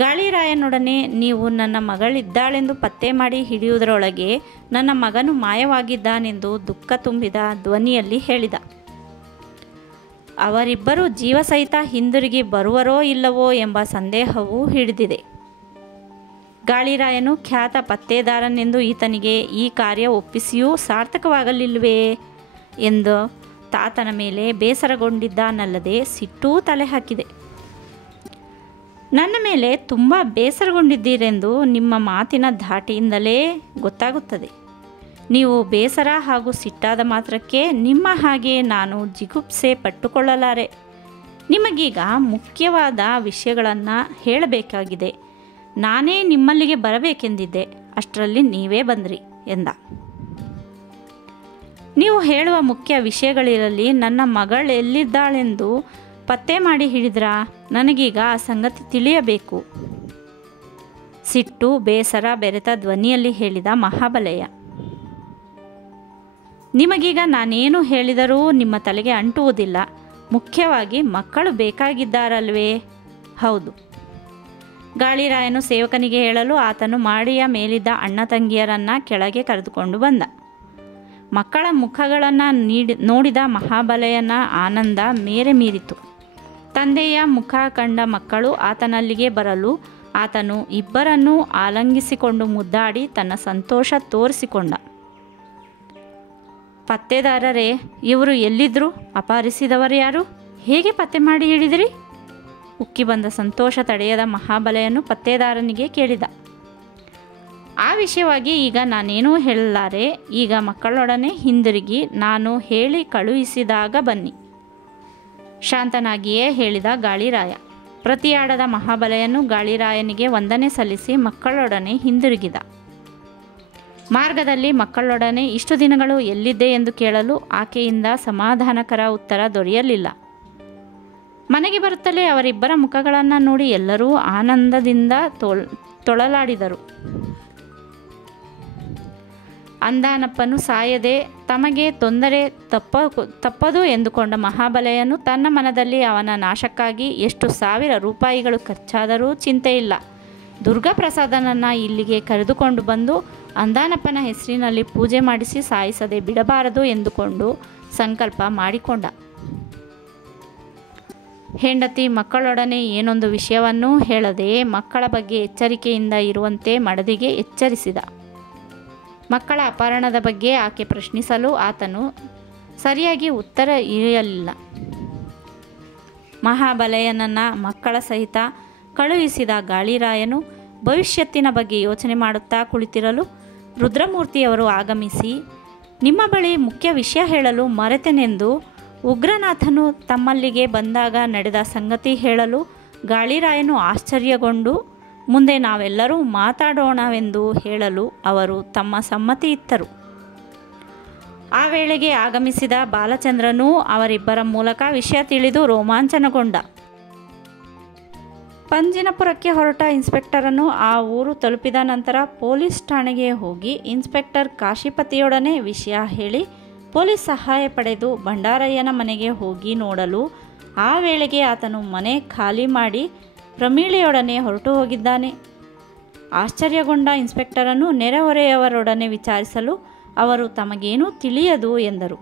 ಗಾಳಿರಾಯನೊಡನೆ ನೀವು ನನ್ನ ಮಗಳಿದ್ದಾಳೆಂದು ಪತ್ತೆ ಮಾಡಿ ಹಿಡಿಯುವುದರೊಳಗೆ ನನ್ನ ಮಗನು ಮಾಯವಾಗಿದ್ದಾನೆಂದು ದುಃಖ ತುಂಬಿದ ಧ್ವನಿಯಲ್ಲಿ ಹೇಳಿದ. ಅವರಿಬ್ಬರು ಜೀವಸಹಿತ ಹಿಂದಿರುಗಿ ಬರುವರೋ ಇಲ್ಲವೋ ಎಂಬ ಸಂದೇಹವೂ ಹಿಡಿದಿದೆ. ಗಾಳಿರಾಯನು ಖ್ಯಾತ ಪತ್ತೇದಾರನೆಂದು ಈತನಿಗೆ ಈ ಕಾರ್ಯ ಒಪ್ಪಿಸಿಯೂ ಸಾರ್ಥಕವಾಗಲಿಲ್ಲವೇ ಎಂದು ತಾತನ ಮೇಲೆ ಬೇಸರಗೊಂಡಿದ್ದಾನಲ್ಲದೆ ಸಿಟ್ಟೂ ತಲೆ ಹಾಕಿದೆ. ನನ್ನ ಮೇಲೆ ತುಂಬ ಬೇಸರಗೊಂಡಿದ್ದೀರೆಂದು ನಿಮ್ಮ ಮಾತಿನ ಧಾಟಿಯಿಂದಲೇ ಗೊತ್ತಾಗುತ್ತದೆ. ನೀವು ಬೇಸರ ಹಾಗೂ ಸಿಟ್ಟಾದ ಮಾತ್ರಕ್ಕೆ ನಿಮ್ಮ ಹಾಗೆ ನಾನು ಜಿಗುಪ್ಸೆ ಪಟ್ಟುಕೊಳ್ಳಲಾರೆ. ನಿಮಗೀಗ ಮುಖ್ಯವಾದ ವಿಷಯಗಳನ್ನು ಹೇಳಬೇಕಾಗಿದೆ. ನಾನೇ ನಿಮ್ಮಲ್ಲಿಗೆ ಬರಬೇಕೆಂದಿದ್ದೆ, ಅಷ್ಟರಲ್ಲಿ ನೀವೇ ಬಂದ್ರಿ ಎಂದ. ನೀವು ಹೇಳುವ ಮುಖ್ಯ ವಿಷಯಗಳಿರಲಿ. ನನ್ನ ಮಗಳೆಲ್ಲಿದ್ದಾಳೆಂದು ಪತ್ತೆ ಮಾಡಿ ಹಿಡಿದ್ರಾ? ನನಗೀಗ ಆ ಸಂಗತಿ ತಿಳಿಯಬೇಕು. ಸಿಟ್ಟು ಬೇಸರ ಬೆರೆತ ಧ್ವನಿಯಲ್ಲಿ ಹೇಳಿದ ಮಹಾಬಲಯ್ಯ. ನಿಮಗೀಗ ನಾನೇನು ಹೇಳಿದರೂ ನಿಮ್ಮ ತಲೆಗೆ ಅಂಟುವುದಿಲ್ಲ. ಮುಖ್ಯವಾಗಿ ಮಕ್ಕಳು ಬೇಕಾಗಿದ್ದಾರಲ್ವೇ? ಹೌದು. ಗಾಳಿರಾಯನು ಸೇವಕನಿಗೆ ಹೇಳಲು ಆತನು ಮಾಡಿಯ ಮೇಲಿದ್ದ ಅಣ್ಣ ತಂಗಿಯರನ್ನು ಕೆಳಗೆ ಕರೆದುಕೊಂಡು ಬಂದ. ಮಕ್ಕಳ ಮುಖಗಳನ್ನು ನೋಡಿದ ಮಹಾಬಲಯ್ಯನ ಆನಂದ ಮೇರೆ ಮೀರಿತು. ತಂದೆಯ ಮುಖ ಕಂಡ ಮಕ್ಕಳು ಆತನಲ್ಲಿಗೆ ಬರಲು ಆತನು ಇಬ್ಬರನ್ನೂ ಆಲಂಗಿಸಿಕೊಂಡು ಮುದ್ದಾಡಿ ತನ್ನ ಸಂತೋಷ ತೋರಿಸಿಕೊಂಡ. ಪತ್ತೇದಾರರೇ, ಇವರು ಎಲ್ಲಿದ್ದರು? ಅಪಹರಿಸಿದವರು ಯಾರು? ಹೇಗೆ ಪತ್ತೆ ಮಾಡಿ ಹಿಡಿದಿರಿ? ಉಕ್ಕಿ ಬಂದ ಸಂತೋಷ ತಡೆಯದ ಮಹಾಬಲಯ್ಯನು ಪತ್ತೇದಾರನಿಗೆ ಕೇಳಿದ. ಆ ವಿಷಯವಾಗಿ ಈಗ ನಾನೇನೂ ಹೇಳಲಾರೆ. ಈಗ ಮಕ್ಕಳೊಡನೆ ಹಿಂದಿರುಗಿ ನಾನು ಹೇಳಿ ಕಳುಹಿಸಿದಾಗ ಬನ್ನಿ. ಶಾಂತನಾಗಿಯೇ ಹೇಳಿದ ಗಾಳಿರಾಯ. ಪ್ರತಿಯಾಡದ ಮಹಾಬಲಯ್ಯನು ಗಾಳಿರಾಯನಿಗೆ ವಂದನೆ ಸಲ್ಲಿಸಿ ಮಕ್ಕಳೊಡನೆ ಹಿಂದಿರುಗಿದ. ಮಾರ್ಗದಲ್ಲಿ ಮಕ್ಕಳೊಡನೆ ಇಷ್ಟು ದಿನಗಳು ಎಲ್ಲಿದ್ದೆ ಎಂದು ಕೇಳಲು ಆಕೆಯಿಂದ ಸಮಾಧಾನಕರ ಉತ್ತರ ದೊರೆಯಲಿಲ್ಲ. ಮನೆಗೆ ಬರುತ್ತಲೇ ಅವರಿಬ್ಬರ ಮುಖಗಳನ್ನು ನೋಡಿ ಎಲ್ಲರೂ ಆನಂದದಿಂದ ತೊಳಲಾಡಿದರು. ಅಂದಾನಪ್ಪನು ಸಾಯದೆ ತಮಗೆ ತೊಂದರೆ ತಪ್ಪದು ಎಂದುಕೊಂಡ ಮಹಾಬಲಯ್ಯನು ತನ್ನ ಮನದಲ್ಲಿ ಅವನ ನಾಶಕ್ಕಾಗಿ ಎಷ್ಟು ಸಾವಿರ ರೂಪಾಯಿಗಳು ಖರ್ಚಾದರೂ ಚಿಂತೆಯಿಲ್ಲ, ದುರ್ಗಾಪ್ರಸಾದನನ್ನು ಇಲ್ಲಿಗೆ ಕರೆದುಕೊಂಡು ಬಂದು ಅಂದಾನಪ್ಪನ ಹೆಸರಿನಲ್ಲಿ ಪೂಜೆ ಮಾಡಿಸಿ ಸಾಯಿಸದೆ ಬಿಡಬಾರದು ಎಂದುಕೊಂಡು ಸಂಕಲ್ಪ ಮಾಡಿಕೊಂಡ. ಹೆಂಡತಿ ಮಕ್ಕಳೊಡನೆ ಏನೊಂದು ವಿಷಯವನ್ನೂ ಹೇಳದೆ ಮಕ್ಕಳ ಬಗ್ಗೆ ಎಚ್ಚರಿಕೆಯಿಂದ ಇರುವಂತೆ ಮಡದಿಗೆ ಎಚ್ಚರಿಸಿದ. ಮಕ್ಕಳ ಅಪಹರಣದ ಬಗ್ಗೆ ಆಕೆ ಪ್ರಶ್ನಿಸಲು ಆತನು ಸರಿಯಾಗಿ ಉತ್ತರ ಇರಲಿಲ್ಲ. ಮಹಾಬಲಯ್ಯನನ್ನು ಮಕ್ಕಳ ಸಹಿತ ಕಳುಹಿಸಿದ ಗಾಳಿರಾಯನು ಭವಿಷ್ಯತ್ತಿನ ಬಗ್ಗೆ ಯೋಚನೆ ಮಾಡುತ್ತಾ ಕುಳಿತಿರಲು ರುದ್ರಮೂರ್ತಿಯವರು ಆಗಮಿಸಿ, ನಿಮ್ಮ ಬಳಿ ಮುಖ್ಯ ವಿಷಯ ಹೇಳಲು ಮರೆತೆನೆಂದು ಉಗ್ರನಾಥನು ತಮ್ಮಲ್ಲಿಗೆ ಬಂದಾಗ ನಡೆದ ಸಂಗತಿ ಹೇಳಲು ಗಾಳಿರಾಯನು ಆಶ್ಚರ್ಯಗೊಂಡು ಮುಂದೆ ನಾವೆಲ್ಲರೂ ಮಾತಾಡೋಣವೆಂದು ಹೇಳಲು ಅವರು ತಮ್ಮ ಸಮ್ಮತಿ ಇತ್ತರು. ಆ ವೇಳೆಗೆ ಆಗಮಿಸಿದ ಬಾಲಚಂದ್ರನೂ ಅವರಿಬ್ಬರ ಮೂಲಕ ವಿಷಯ ತಿಳಿದು ರೋಮಾಂಚನಗೊಂಡ. ಪಂಜಿನಪುರಕ್ಕೆ ಹೊರಟ ಇನ್ಸ್ಪೆಕ್ಟರನ್ನು ಆ ಊರು ತಲುಪಿದ ನಂತರ ಪೊಲೀಸ್ ಠಾಣೆಗೆ ಹೋಗಿ ಇನ್ಸ್ಪೆಕ್ಟರ್ ಕಾಶಿಪತಿಯೊಡನೆ ವಿಷಯ ಹೇಳಿ ಪೊಲೀಸ್ ಸಹಾಯ ಪಡೆದು ಭಂಡಾರಯ್ಯನ ಮನೆಗೆ ಹೋಗಿ ನೋಡಲು ಆ ವೇಳೆಗೆ ಆತನು ಮನೆ ಖಾಲಿ ಮಾಡಿ ಪ್ರಮೀಳೆಯೊಡನೆ ಹೊರಟು ಹೋಗಿದ್ದಾನೆ. ಆಶ್ಚರ್ಯಗೊಂಡ ಇನ್ಸ್ಪೆಕ್ಟರನ್ನು ನೆರೆಹೊರೆಯವರೊಡನೆ ವಿಚಾರಿಸಲು ಅವರು ತಮಗೇನೂ ತಿಳಿಯದು ಎಂದರು.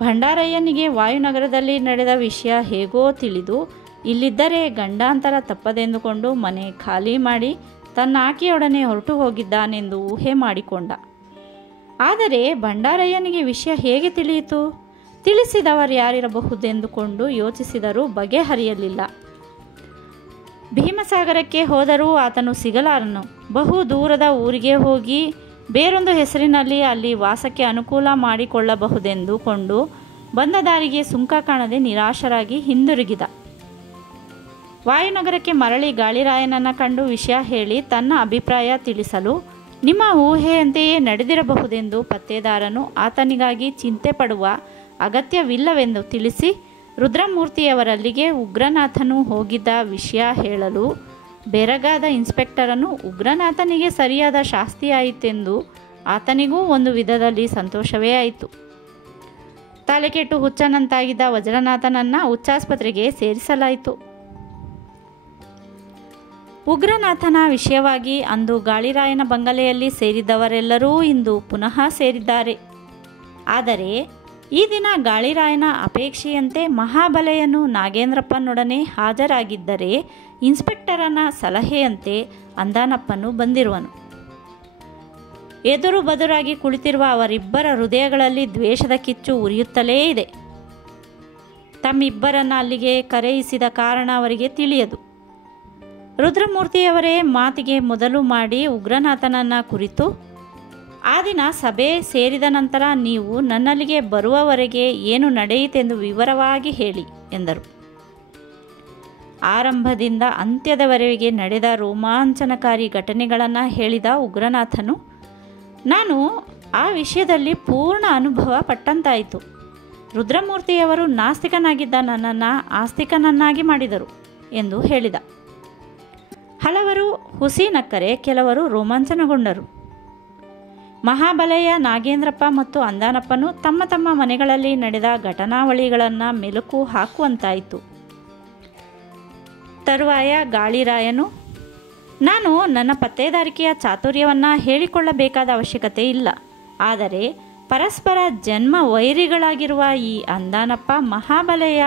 ಭಂಡಾರಯ್ಯನಿಗೆ ವಾಯುನಗರದಲ್ಲಿ ನಡೆದ ವಿಷಯ ಹೇಗೋ ತಿಳಿದು ಇಲ್ಲಿದ್ದರೆ ಗಂಡಾಂತರ ತಪ್ಪದೆಂದುಕೊಂಡು ಮನೆ ಖಾಲಿ ಮಾಡಿ ತನ್ನ ಆಕೆಯೊಡನೆ ಹೊರಟು ಹೋಗಿದ್ದಾನೆಂದು ಊಹೆ ಮಾಡಿಕೊಂಡ. ಆದರೆ ಭಂಡಾರಯ್ಯನಿಗೆ ವಿಷಯ ಹೇಗೆ ತಿಳಿಯಿತು? ತಿಳಿಸಿದವರು ಯಾರಿರಬಹುದೆಂದುಕೊಂಡು ಯೋಚಿಸಿದರೂ ಬಗೆಹರಿಯಲಿಲ್ಲ. ಭೀಮಸಾಗರಕ್ಕೆ ಹೋದರೂ ಆತನು ಸಿಗಲಾರನು. ಬಹು ದೂರದ ಊರಿಗೆ ಹೋಗಿ ಬೇರೊಂದು ಹೆಸರಿನಲ್ಲಿ ಅಲ್ಲಿ ವಾಸಕ್ಕೆ ಅನುಕೂಲ ಮಾಡಿಕೊಳ್ಳಬಹುದೆಂದುಕೊಂಡು ಬಂದ ದಾರಿಗೆ ಸುಂಕ ಕಾಣದೆ ನಿರಾಶರಾಗಿ ಹಿಂದಿರುಗಿದ. ವಾಯುನಗರಕ್ಕೆ ಮರಳಿ ಗಾಳಿರಾಯನನ್ನು ಕಂಡು ವಿಷಯ ಹೇಳಿ ತನ್ನ ಅಭಿಪ್ರಾಯ ತಿಳಿಸಲು, ನಿಮ್ಮ ಊಹೆಯಂತೆಯೇ ನಡೆದಿರಬಹುದೆಂದು ಪತ್ತೇದಾರನು ಆತನಿಗಾಗಿ ಚಿಂತೆ ಪಡುವ ಅಗತ್ಯವಿಲ್ಲವೆಂದು ತಿಳಿಸಿ, ರುದ್ರಮೂರ್ತಿಯವರಲ್ಲಿಗೆ ಉಗ್ರನಾಥನು ಹೋಗಿದ್ದ ವಿಷಯ ಹೇಳಲು, ಬೆರಗಾದ ಇನ್ಸ್ಪೆಕ್ಟರನು ಉಗ್ರನಾಥನಿಗೆ ಸರಿಯಾದ ಶಾಸ್ತಿಯಾಯಿತೆಂದು ಆತನಿಗೂ ಒಂದು ವಿಧದಲ್ಲಿ ಸಂತೋಷವೇ ಆಯಿತು. ತಲೆಕೆಟ್ಟು ಹುಚ್ಚನಂತಾಗಿದ್ದ ವಜ್ರನಾಥನನ್ನು ಹುಚ್ಚಾಸ್ಪತ್ರೆಗೆ ಸೇರಿಸಲಾಯಿತು. ಉಗ್ರನಾಥನ ವಿಷಯವಾಗಿ ಅಂದು ಗಾಳಿರಾಯನ ಬಂಗಲೆಯಲ್ಲಿ ಸೇರಿದ್ದವರೆಲ್ಲರೂ ಇಂದು ಪುನಃ ಸೇರಿದ್ದಾರೆ. ಆದರೆ ಈ ದಿನ ಗಾಳಿರಾಯನ ಅಪೇಕ್ಷೆಯಂತೆ ಮಹಾಬಲೆಯನು ನಾಗೇಂದ್ರಪ್ಪನೊಡನೆ ಹಾಜರಾಗಿದ್ದರೆ ಇನ್ಸ್ಪೆಕ್ಟರನ ಸಲಹೆಯಂತೆ ಅಂದಾನಪ್ಪನು ಬಂದಿರುವನು. ಎದುರು ಬದುರಾಗಿ ಕುಳಿತಿರುವ ಅವರಿಬ್ಬರ ಹೃದಯಗಳಲ್ಲಿ ದ್ವೇಷದ ಕಿಚ್ಚು ಉರಿಯುತ್ತಲೇ ಇದೆ. ತಮ್ಮಿಬ್ಬರನ್ನು ಅಲ್ಲಿಗೆ ಕರೆಯಿಸಿದ ಕಾರಣ ಅವರಿಗೆ ತಿಳಿಯದು. ರುದ್ರಮೂರ್ತಿಯವರೇ ಮಾತಿಗೆ ಮೊದಲು ಮಾಡಿ ಉಗ್ರನಾಥನನ್ನ ಕುರಿತು, ಆ ದಿನ ಸಭೆ ಸೇರಿದ ನಂತರ ನೀವು ನನ್ನಲ್ಲಿಗೆ ಬರುವವರೆಗೆ ಏನು ನಡೆಯಿತೆಂದು ವಿವರವಾಗಿ ಹೇಳಿ ಎಂದರು. ಆರಂಭದಿಂದ ಅಂತ್ಯದವರೆಗೆ ನಡೆದ ರೋಮಾಂಚನಕಾರಿ ಘಟನೆಗಳನ್ನು ಹೇಳಿದ ಉಗ್ರನಾಥನು, ನಾನು ಆ ವಿಷಯದಲ್ಲಿ ಪೂರ್ಣ ಅನುಭವ ಪಟ್ಟಂತಾಯಿತು. ರುದ್ರಮೂರ್ತಿಯವರು ನಾಸ್ತಿಕನಾಗಿದ್ದ ನನ್ನನ್ನು ಆಸ್ತಿಕನನ್ನಾಗಿ ಮಾಡಿದರು ಎಂದು ಹೇಳಿದ. ಹಲವರು ಹುಸಿ ನಕ್ಕರೆ, ಕೆಲವರು ರೋಮಾಂಚನಗೊಂಡರು. ಮಹಾಬಲೆಯ ನಾಗೇಂದ್ರಪ್ಪ ಮತ್ತು ಅಂದಾನಪ್ಪನು ತಮ್ಮ ತಮ್ಮ ಮನೆಗಳಲ್ಲಿ ನಡೆದ ಘಟನಾವಳಿಗಳನ್ನು ಮೆಲುಕು ಹಾಕುವಂತಾಯಿತು. ತರುವಾಯ ಗಾಳಿರಾಯನು, ನಾನು ನನ್ನ ಪತ್ತೇದಾರಿಕೆಯ ಚಾತುರ್ಯವನ್ನು ಹೇಳಿಕೊಳ್ಳಬೇಕಾದ ಅವಶ್ಯಕತೆ ಇಲ್ಲ. ಆದರೆ ಪರಸ್ಪರ ಜನ್ಮ ವೈರಿಗಳಾಗಿರುವ ಈ ಅಂದಾನಪ್ಪ ಮಹಾಬಲೆಯ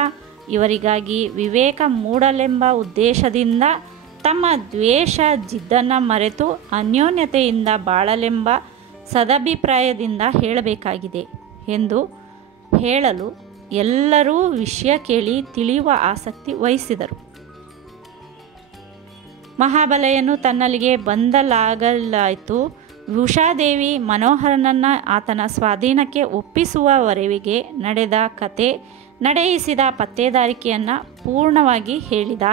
ಇವರಿಗಾಗಿ ವಿವೇಕ ಮೂಡಲೆಂಬ ಉದ್ದೇಶದಿಂದ ತಮ್ಮ ದ್ವೇಷ ಜಿದ್ದನ್ನು ಮರೆತು ಅನ್ಯೋನ್ಯತೆಯಿಂದ ಬಾಳಲೆಂಬ ಸದಭಿಪ್ರಾಯದಿಂದ ಹೇಳಬೇಕಾಗಿದೆ ಎಂದು ಹೇಳಲು ಎಲ್ಲರೂ ವಿಷಯ ಕೇಳಿ ತಿಳಿಯುವ ಆಸಕ್ತಿ ವಹಿಸಿದರು. ಮಹಾಬಲೆಯನ್ನು ತನ್ನಲ್ಲಿಗೆ ಬಂದಲಾಗಲಾಯಿತು. ಉಷಾದೇವಿ ಮನೋಹರನನ್ನು ಆತನ ಸ್ವಾಧೀನಕ್ಕೆ ಒಪ್ಪಿಸುವವರೆಗೆ ನಡೆದ ಕತೆ, ನಡೆಯಿಸಿದ ಪತ್ತೇದಾರಿಕೆಯನ್ನು ಪೂರ್ಣವಾಗಿ ಹೇಳಿದ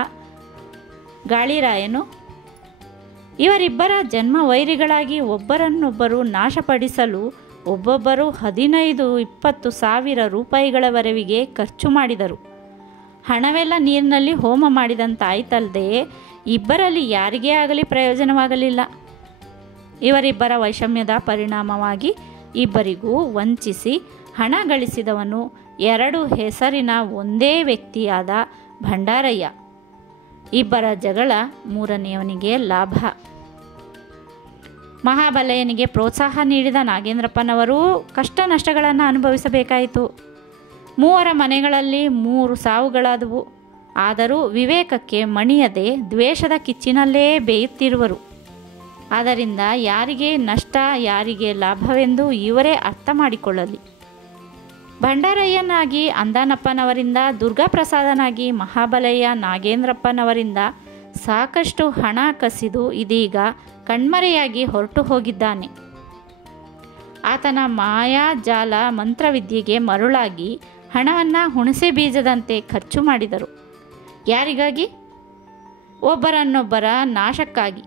ಗಾಳಿರಾಯನು, ಇವರಿಬ್ಬರ ಜನ್ಮ ವೈರಿಗಳಾಗಿ ಒಬ್ಬರನ್ನೊಬ್ಬರು ನಾಶಪಡಿಸಲು ಒಬ್ಬೊಬ್ಬರು 15-20 ಸಾವಿರ ರೂಪಾಯಿಗಳವರೆಗೆ ಖರ್ಚು ಮಾಡಿದರು. ಹಣವೆಲ್ಲ ನೀರಿನಲ್ಲಿ ಹೋಮ ಮಾಡಿದಂತಾಯ್ತಲ್ಲದೆ ಇಬ್ಬರಲ್ಲಿ ಯಾರಿಗೇ ಆಗಲಿ ಪ್ರಯೋಜನವಾಗಲಿಲ್ಲ. ಇವರಿಬ್ಬರ ವೈಷಮ್ಯದ ಪರಿಣಾಮವಾಗಿ ಇಬ್ಬರಿಗೂ ವಂಚಿಸಿ ಹಣ ಗಳಿಸಿದವನು 2 ಹೆಸರಿನ ಒಂದೇ ವ್ಯಕ್ತಿಯಾದ ಭಂಡಾರಯ್ಯ. ಇಬ್ಬರ ಜಗಳ 3ನೆಯವನಿಗೆ ಲಾಭ. ಮಹಾಬಲೆಯನಿಗೆ ಪ್ರೋತ್ಸಾಹ ನೀಡಿದ ನಾಗೇಂದ್ರಪ್ಪನವರೂ ಕಷ್ಟ ನಷ್ಟಗಳನ್ನು ಅನುಭವಿಸಬೇಕಾಯಿತು. 3 ಮನೆಗಳಲ್ಲಿ 3 ಸಾವುಗಳಾದವು. ಆದರೂ ವಿವೇಕಕ್ಕೆ ಮಣಿಯದೆ ದ್ವೇಷದ ಕಿಚ್ಚಿನಲ್ಲೇ ಬೇಯುತ್ತಿರುವರು. ಆದ್ದರಿಂದ ಯಾರಿಗೆ ನಷ್ಟ ಯಾರಿಗೆ ಲಾಭವೆಂದು ಇವರೇ ಅರ್ಥ ಮಾಡಿಕೊಳ್ಳಲಿ. ಭಂಡಾರಯ್ಯನಾಗಿ ಅಂದಾನಪ್ಪನವರಿಂದ, ದುರ್ಗಾಪ್ರಸಾದನಾಗಿ ಮಹಾಬಲೆಯ ನಾಗೇಂದ್ರಪ್ಪನವರಿಂದ ಸಾಕಷ್ಟು ಹಣ ಕಸಿದು ಇದೀಗ ಕಣ್ಮರೆಯಾಗಿ ಹೊರಟು ಹೋಗಿದ್ದಾನೆ. ಆತನ ಮಾಯಾಜಾಲ ಮಂತ್ರವಿದ್ಯೆಗೆ ಮರುಳಾಗಿ ಹಣವನ್ನು ಹುಣಸೆ ಬೀಜದಂತೆ ಖರ್ಚು ಮಾಡಿದರು. ಯಾರಿಗಾಗಿ? ಒಬ್ಬರನ್ನೊಬ್ಬರ ನಾಶಕ್ಕಾಗಿ.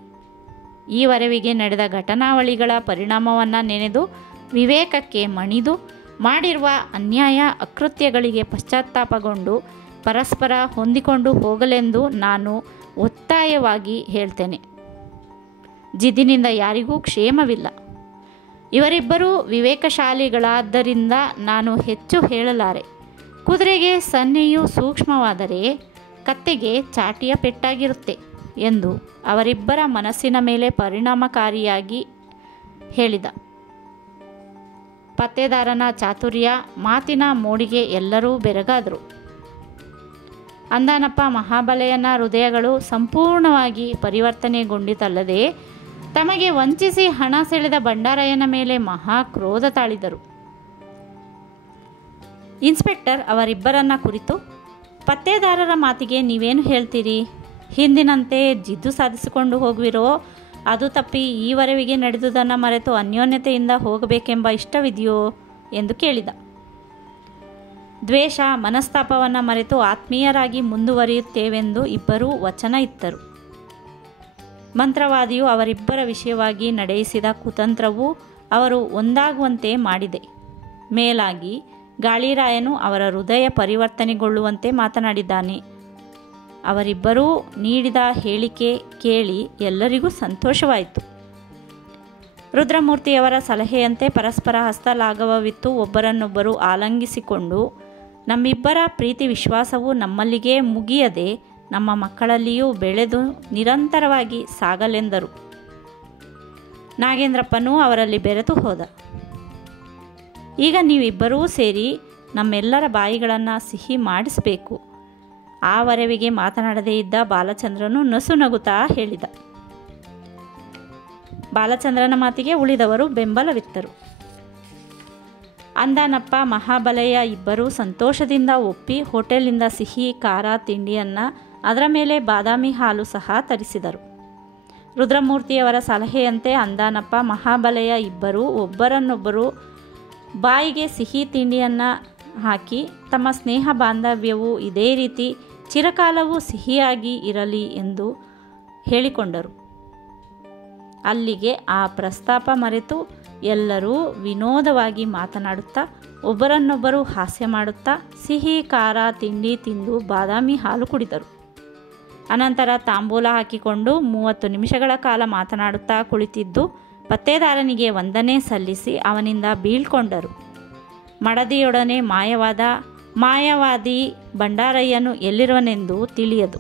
ಈವರೆವಿಗೆ ನಡೆದ ಘಟನಾವಳಿಗಳ ಪರಿಣಾಮವನ್ನು ನೆನೆದು ವಿವೇಕಕ್ಕೆ ಮಣಿದು ಮಾಡಿರುವ ಅನ್ಯಾಯ ಅಕೃತ್ಯಗಳಿಗೆ ಪಶ್ಚಾತ್ತಾಪಗೊಂಡು ಪರಸ್ಪರ ಹೊಂದಿಕೊಂಡು ಹೋಗಲೆಂದು ನಾನು ಒತ್ತಾಯವಾಗಿ ಹೇಳ್ತೇನೆ. ಜಿದ್ದಿನಿಂದ ಯಾರಿಗೂ ಕ್ಷೇಮವಿಲ್ಲ. ಇವರಿಬ್ಬರೂ ವಿವೇಕಶಾಲಿಗಳಾದ್ದರಿಂದ ನಾನು ಹೆಚ್ಚು ಹೇಳಲಾರೆ. ಕುದುರೆಗೆ ಸನ್ನೆಯು ಸೂಕ್ಷ್ಮವಾದರೆ ಕತ್ತೆಗೆ ಚಾಟಿಯ ಪೆಟ್ಟಾಗಿರುತ್ತೆ ಎಂದು ಅವರಿಬ್ಬರ ಮನಸ್ಸಿನ ಮೇಲೆ ಪರಿಣಾಮಕಾರಿಯಾಗಿ ಹೇಳಿದ. ಪತ್ತೇದಾರನ ಚಾತುರ್ಯ ಮಾತಿನ ಮೋಡಿಗೆ ಎಲ್ಲರೂ ಬೆರಗಾದರು. ಅಂದಾನಪ್ಪ ಮಹಾಬಲೆಯನ ಹೃದಯಗಳು ಸಂಪೂರ್ಣವಾಗಿ ಪರಿವರ್ತನೆಗೊಂಡಿತಲ್ಲದೆ ತಮಗೆ ವಂಚಿಸಿ ಹಣ ಸೆಳೆದ ಭಂಡಾರಯ್ಯನ ಮೇಲೆ ಮಹಾ ಕ್ರೋಧ ತಾಳಿದರು. ಇನ್ಸ್ಪೆಕ್ಟರ್ ಅವರಿಬ್ಬರನ್ನ ಕುರಿತು, ಪತ್ತೇದಾರರ ಮಾತಿಗೆ ನೀವೇನು ಹೇಳ್ತೀರಿ? ಹಿಂದಿನಂತೆ ಜಿದ್ದು ಸಾಧಿಸಿಕೊಂಡು ಹೋಗುವಿರೋ, ಅದು ತಪ್ಪಿ ಈವರೆವಿಗೆ ನಡೆದುದನ್ನು ಮರೆತು ಅನ್ಯೋನ್ಯತೆಯಿಂದ ಹೋಗಬೇಕೆಂಬ ಇಷ್ಟವಿದೆಯೋ ಎಂದು ಕೇಳಿದ. ದ್ವೇಷ ಮನಸ್ತಾಪವನ್ನು ಮರೆತು ಆತ್ಮೀಯರಾಗಿ ಮುಂದುವರಿಯುತ್ತೇವೆಂದು ಇಬ್ಬರೂ ವಚನ ಇತ್ತರು. ಮಂತ್ರವಾದಿಯು ಅವರಿಬ್ಬರ ವಿಷಯವಾಗಿ ನಡೆಯಿಸಿದ ಕುತಂತ್ರವು ಅವರು ಒಂದಾಗುವಂತೆ ಮಾಡಿದೆ. ಮೇಲಾಗಿ ಗಾಳಿರಾಯನು ಅವರ ಹೃದಯ ಪರಿವರ್ತನೆಗೊಳ್ಳುವಂತೆ ಮಾತನಾಡಿದ್ದಾನೆ. ಅವರಿಬ್ಬರೂ ನೀಡಿದ ಹೇಳಿಕೆ ಕೇಳಿ ಎಲ್ಲರಿಗೂ ಸಂತೋಷವಾಯಿತು. ರುದ್ರಮೂರ್ತಿಯವರ ಸಲಹೆಯಂತೆ ಪರಸ್ಪರ ಹಸ್ತಲಾಘವವಿತ್ತು ಒಬ್ಬರನ್ನೊಬ್ಬರು ಆಲಂಗಿಸಿಕೊಂಡು, ನಮ್ಮಿಬ್ಬರ ಪ್ರೀತಿ ವಿಶ್ವಾಸವು ನಮ್ಮಲ್ಲಿಗೆ ಮುಗಿಯದೆ ನಮ್ಮ ಮಕ್ಕಳಲ್ಲಿಯೂ ಬೆಳೆದು ನಿರಂತರವಾಗಿ ಸಾಗಲೆಂದರು. ನಾಗೇಂದ್ರಪ್ಪನೂ ಅವರಲ್ಲಿ ಬೆರೆತು ಹೋದ. ಈಗ ನೀವಿಬ್ಬರೂ ಸೇರಿ ನಮ್ಮೆಲ್ಲರ ಬಾಯಿಗಳನ್ನು ಸಿಹಿ ಮಾಡಿಸಬೇಕು. ಆವರೆವಿಗೆ ಮಾತನಾಡದೇ ಇದ್ದ ಬಾಲಚಂದ್ರನು ನಸು ನಗುತ್ತಾ ಹೇಳಿದ. ಬಾಲಚಂದ್ರನ ಮಾತಿಗೆ ಉಳಿದವರು ಬೆಂಬಲವಿತ್ತರು. ಅಂದಾನಪ್ಪ ಮಹಾಬಲಯ್ಯ ಇಬ್ಬರೂ ಸಂತೋಷದಿಂದ ಒಪ್ಪಿ ಹೋಟೆಲಿಂದ ಸಿಹಿ ಖಾರ ತಿಂಡಿಯನ್ನು, ಅದರ ಮೇಲೆ ಬಾದಾಮಿ ಹಾಲು ಸಹ ತರಿಸಿದರು. ರುದ್ರಮೂರ್ತಿಯವರ ಸಲಹೆಯಂತೆ ಅಂದಾನಪ್ಪ ಮಹಾಬಲಯ್ಯ ಇಬ್ಬರೂ ಒಬ್ಬರನ್ನೊಬ್ಬರು ಬಾಯಿಗೆ ಸಿಹಿ ತಿಂಡಿಯನ್ನು ಹಾಕಿ ತಮ್ಮ ಸ್ನೇಹ ಬಾಂಧವ್ಯವು ಇದೇ ರೀತಿ ಚಿರಕಾಲವೂ ಸಿಹಿಯಾಗಿ ಇರಲಿ ಎಂದು ಹೇಳಿಕೊಂಡರು. ಅಲ್ಲಿಗೆ ಆ ಪ್ರಸ್ತಾಪ ಮರೆತು ಎಲ್ಲರೂ ವಿನೋದವಾಗಿ ಮಾತನಾಡುತ್ತಾ ಒಬ್ಬರನ್ನೊಬ್ಬರು ಹಾಸ್ಯ ಮಾಡುತ್ತಾ ಸಿಹಿ ಖಾರ ತಿಂಡಿ ತಿಂದು ಬಾದಾಮಿ ಹಾಲು ಕುಡಿದರು. ಅನಂತರ ತಾಂಬೂಲ ಹಾಕಿಕೊಂಡು 30 ನಿಮಿಷಗಳ ಕಾಲ ಮಾತನಾಡುತ್ತಾ ಕುಳಿತಿದ್ದು ಪತ್ತೇದಾರನಿಗೆ ವಂದನೆ ಸಲ್ಲಿಸಿ ಅವನಿಂದ ಬೀಳ್ಕೊಂಡರು. ಮಡದಿಯೊಡನೆ ಮಾಯವಾದಿ ಭಂಡಾರಯ್ಯನು ಎಲ್ಲಿರುವನೆಂದು ತಿಳಿಯದು.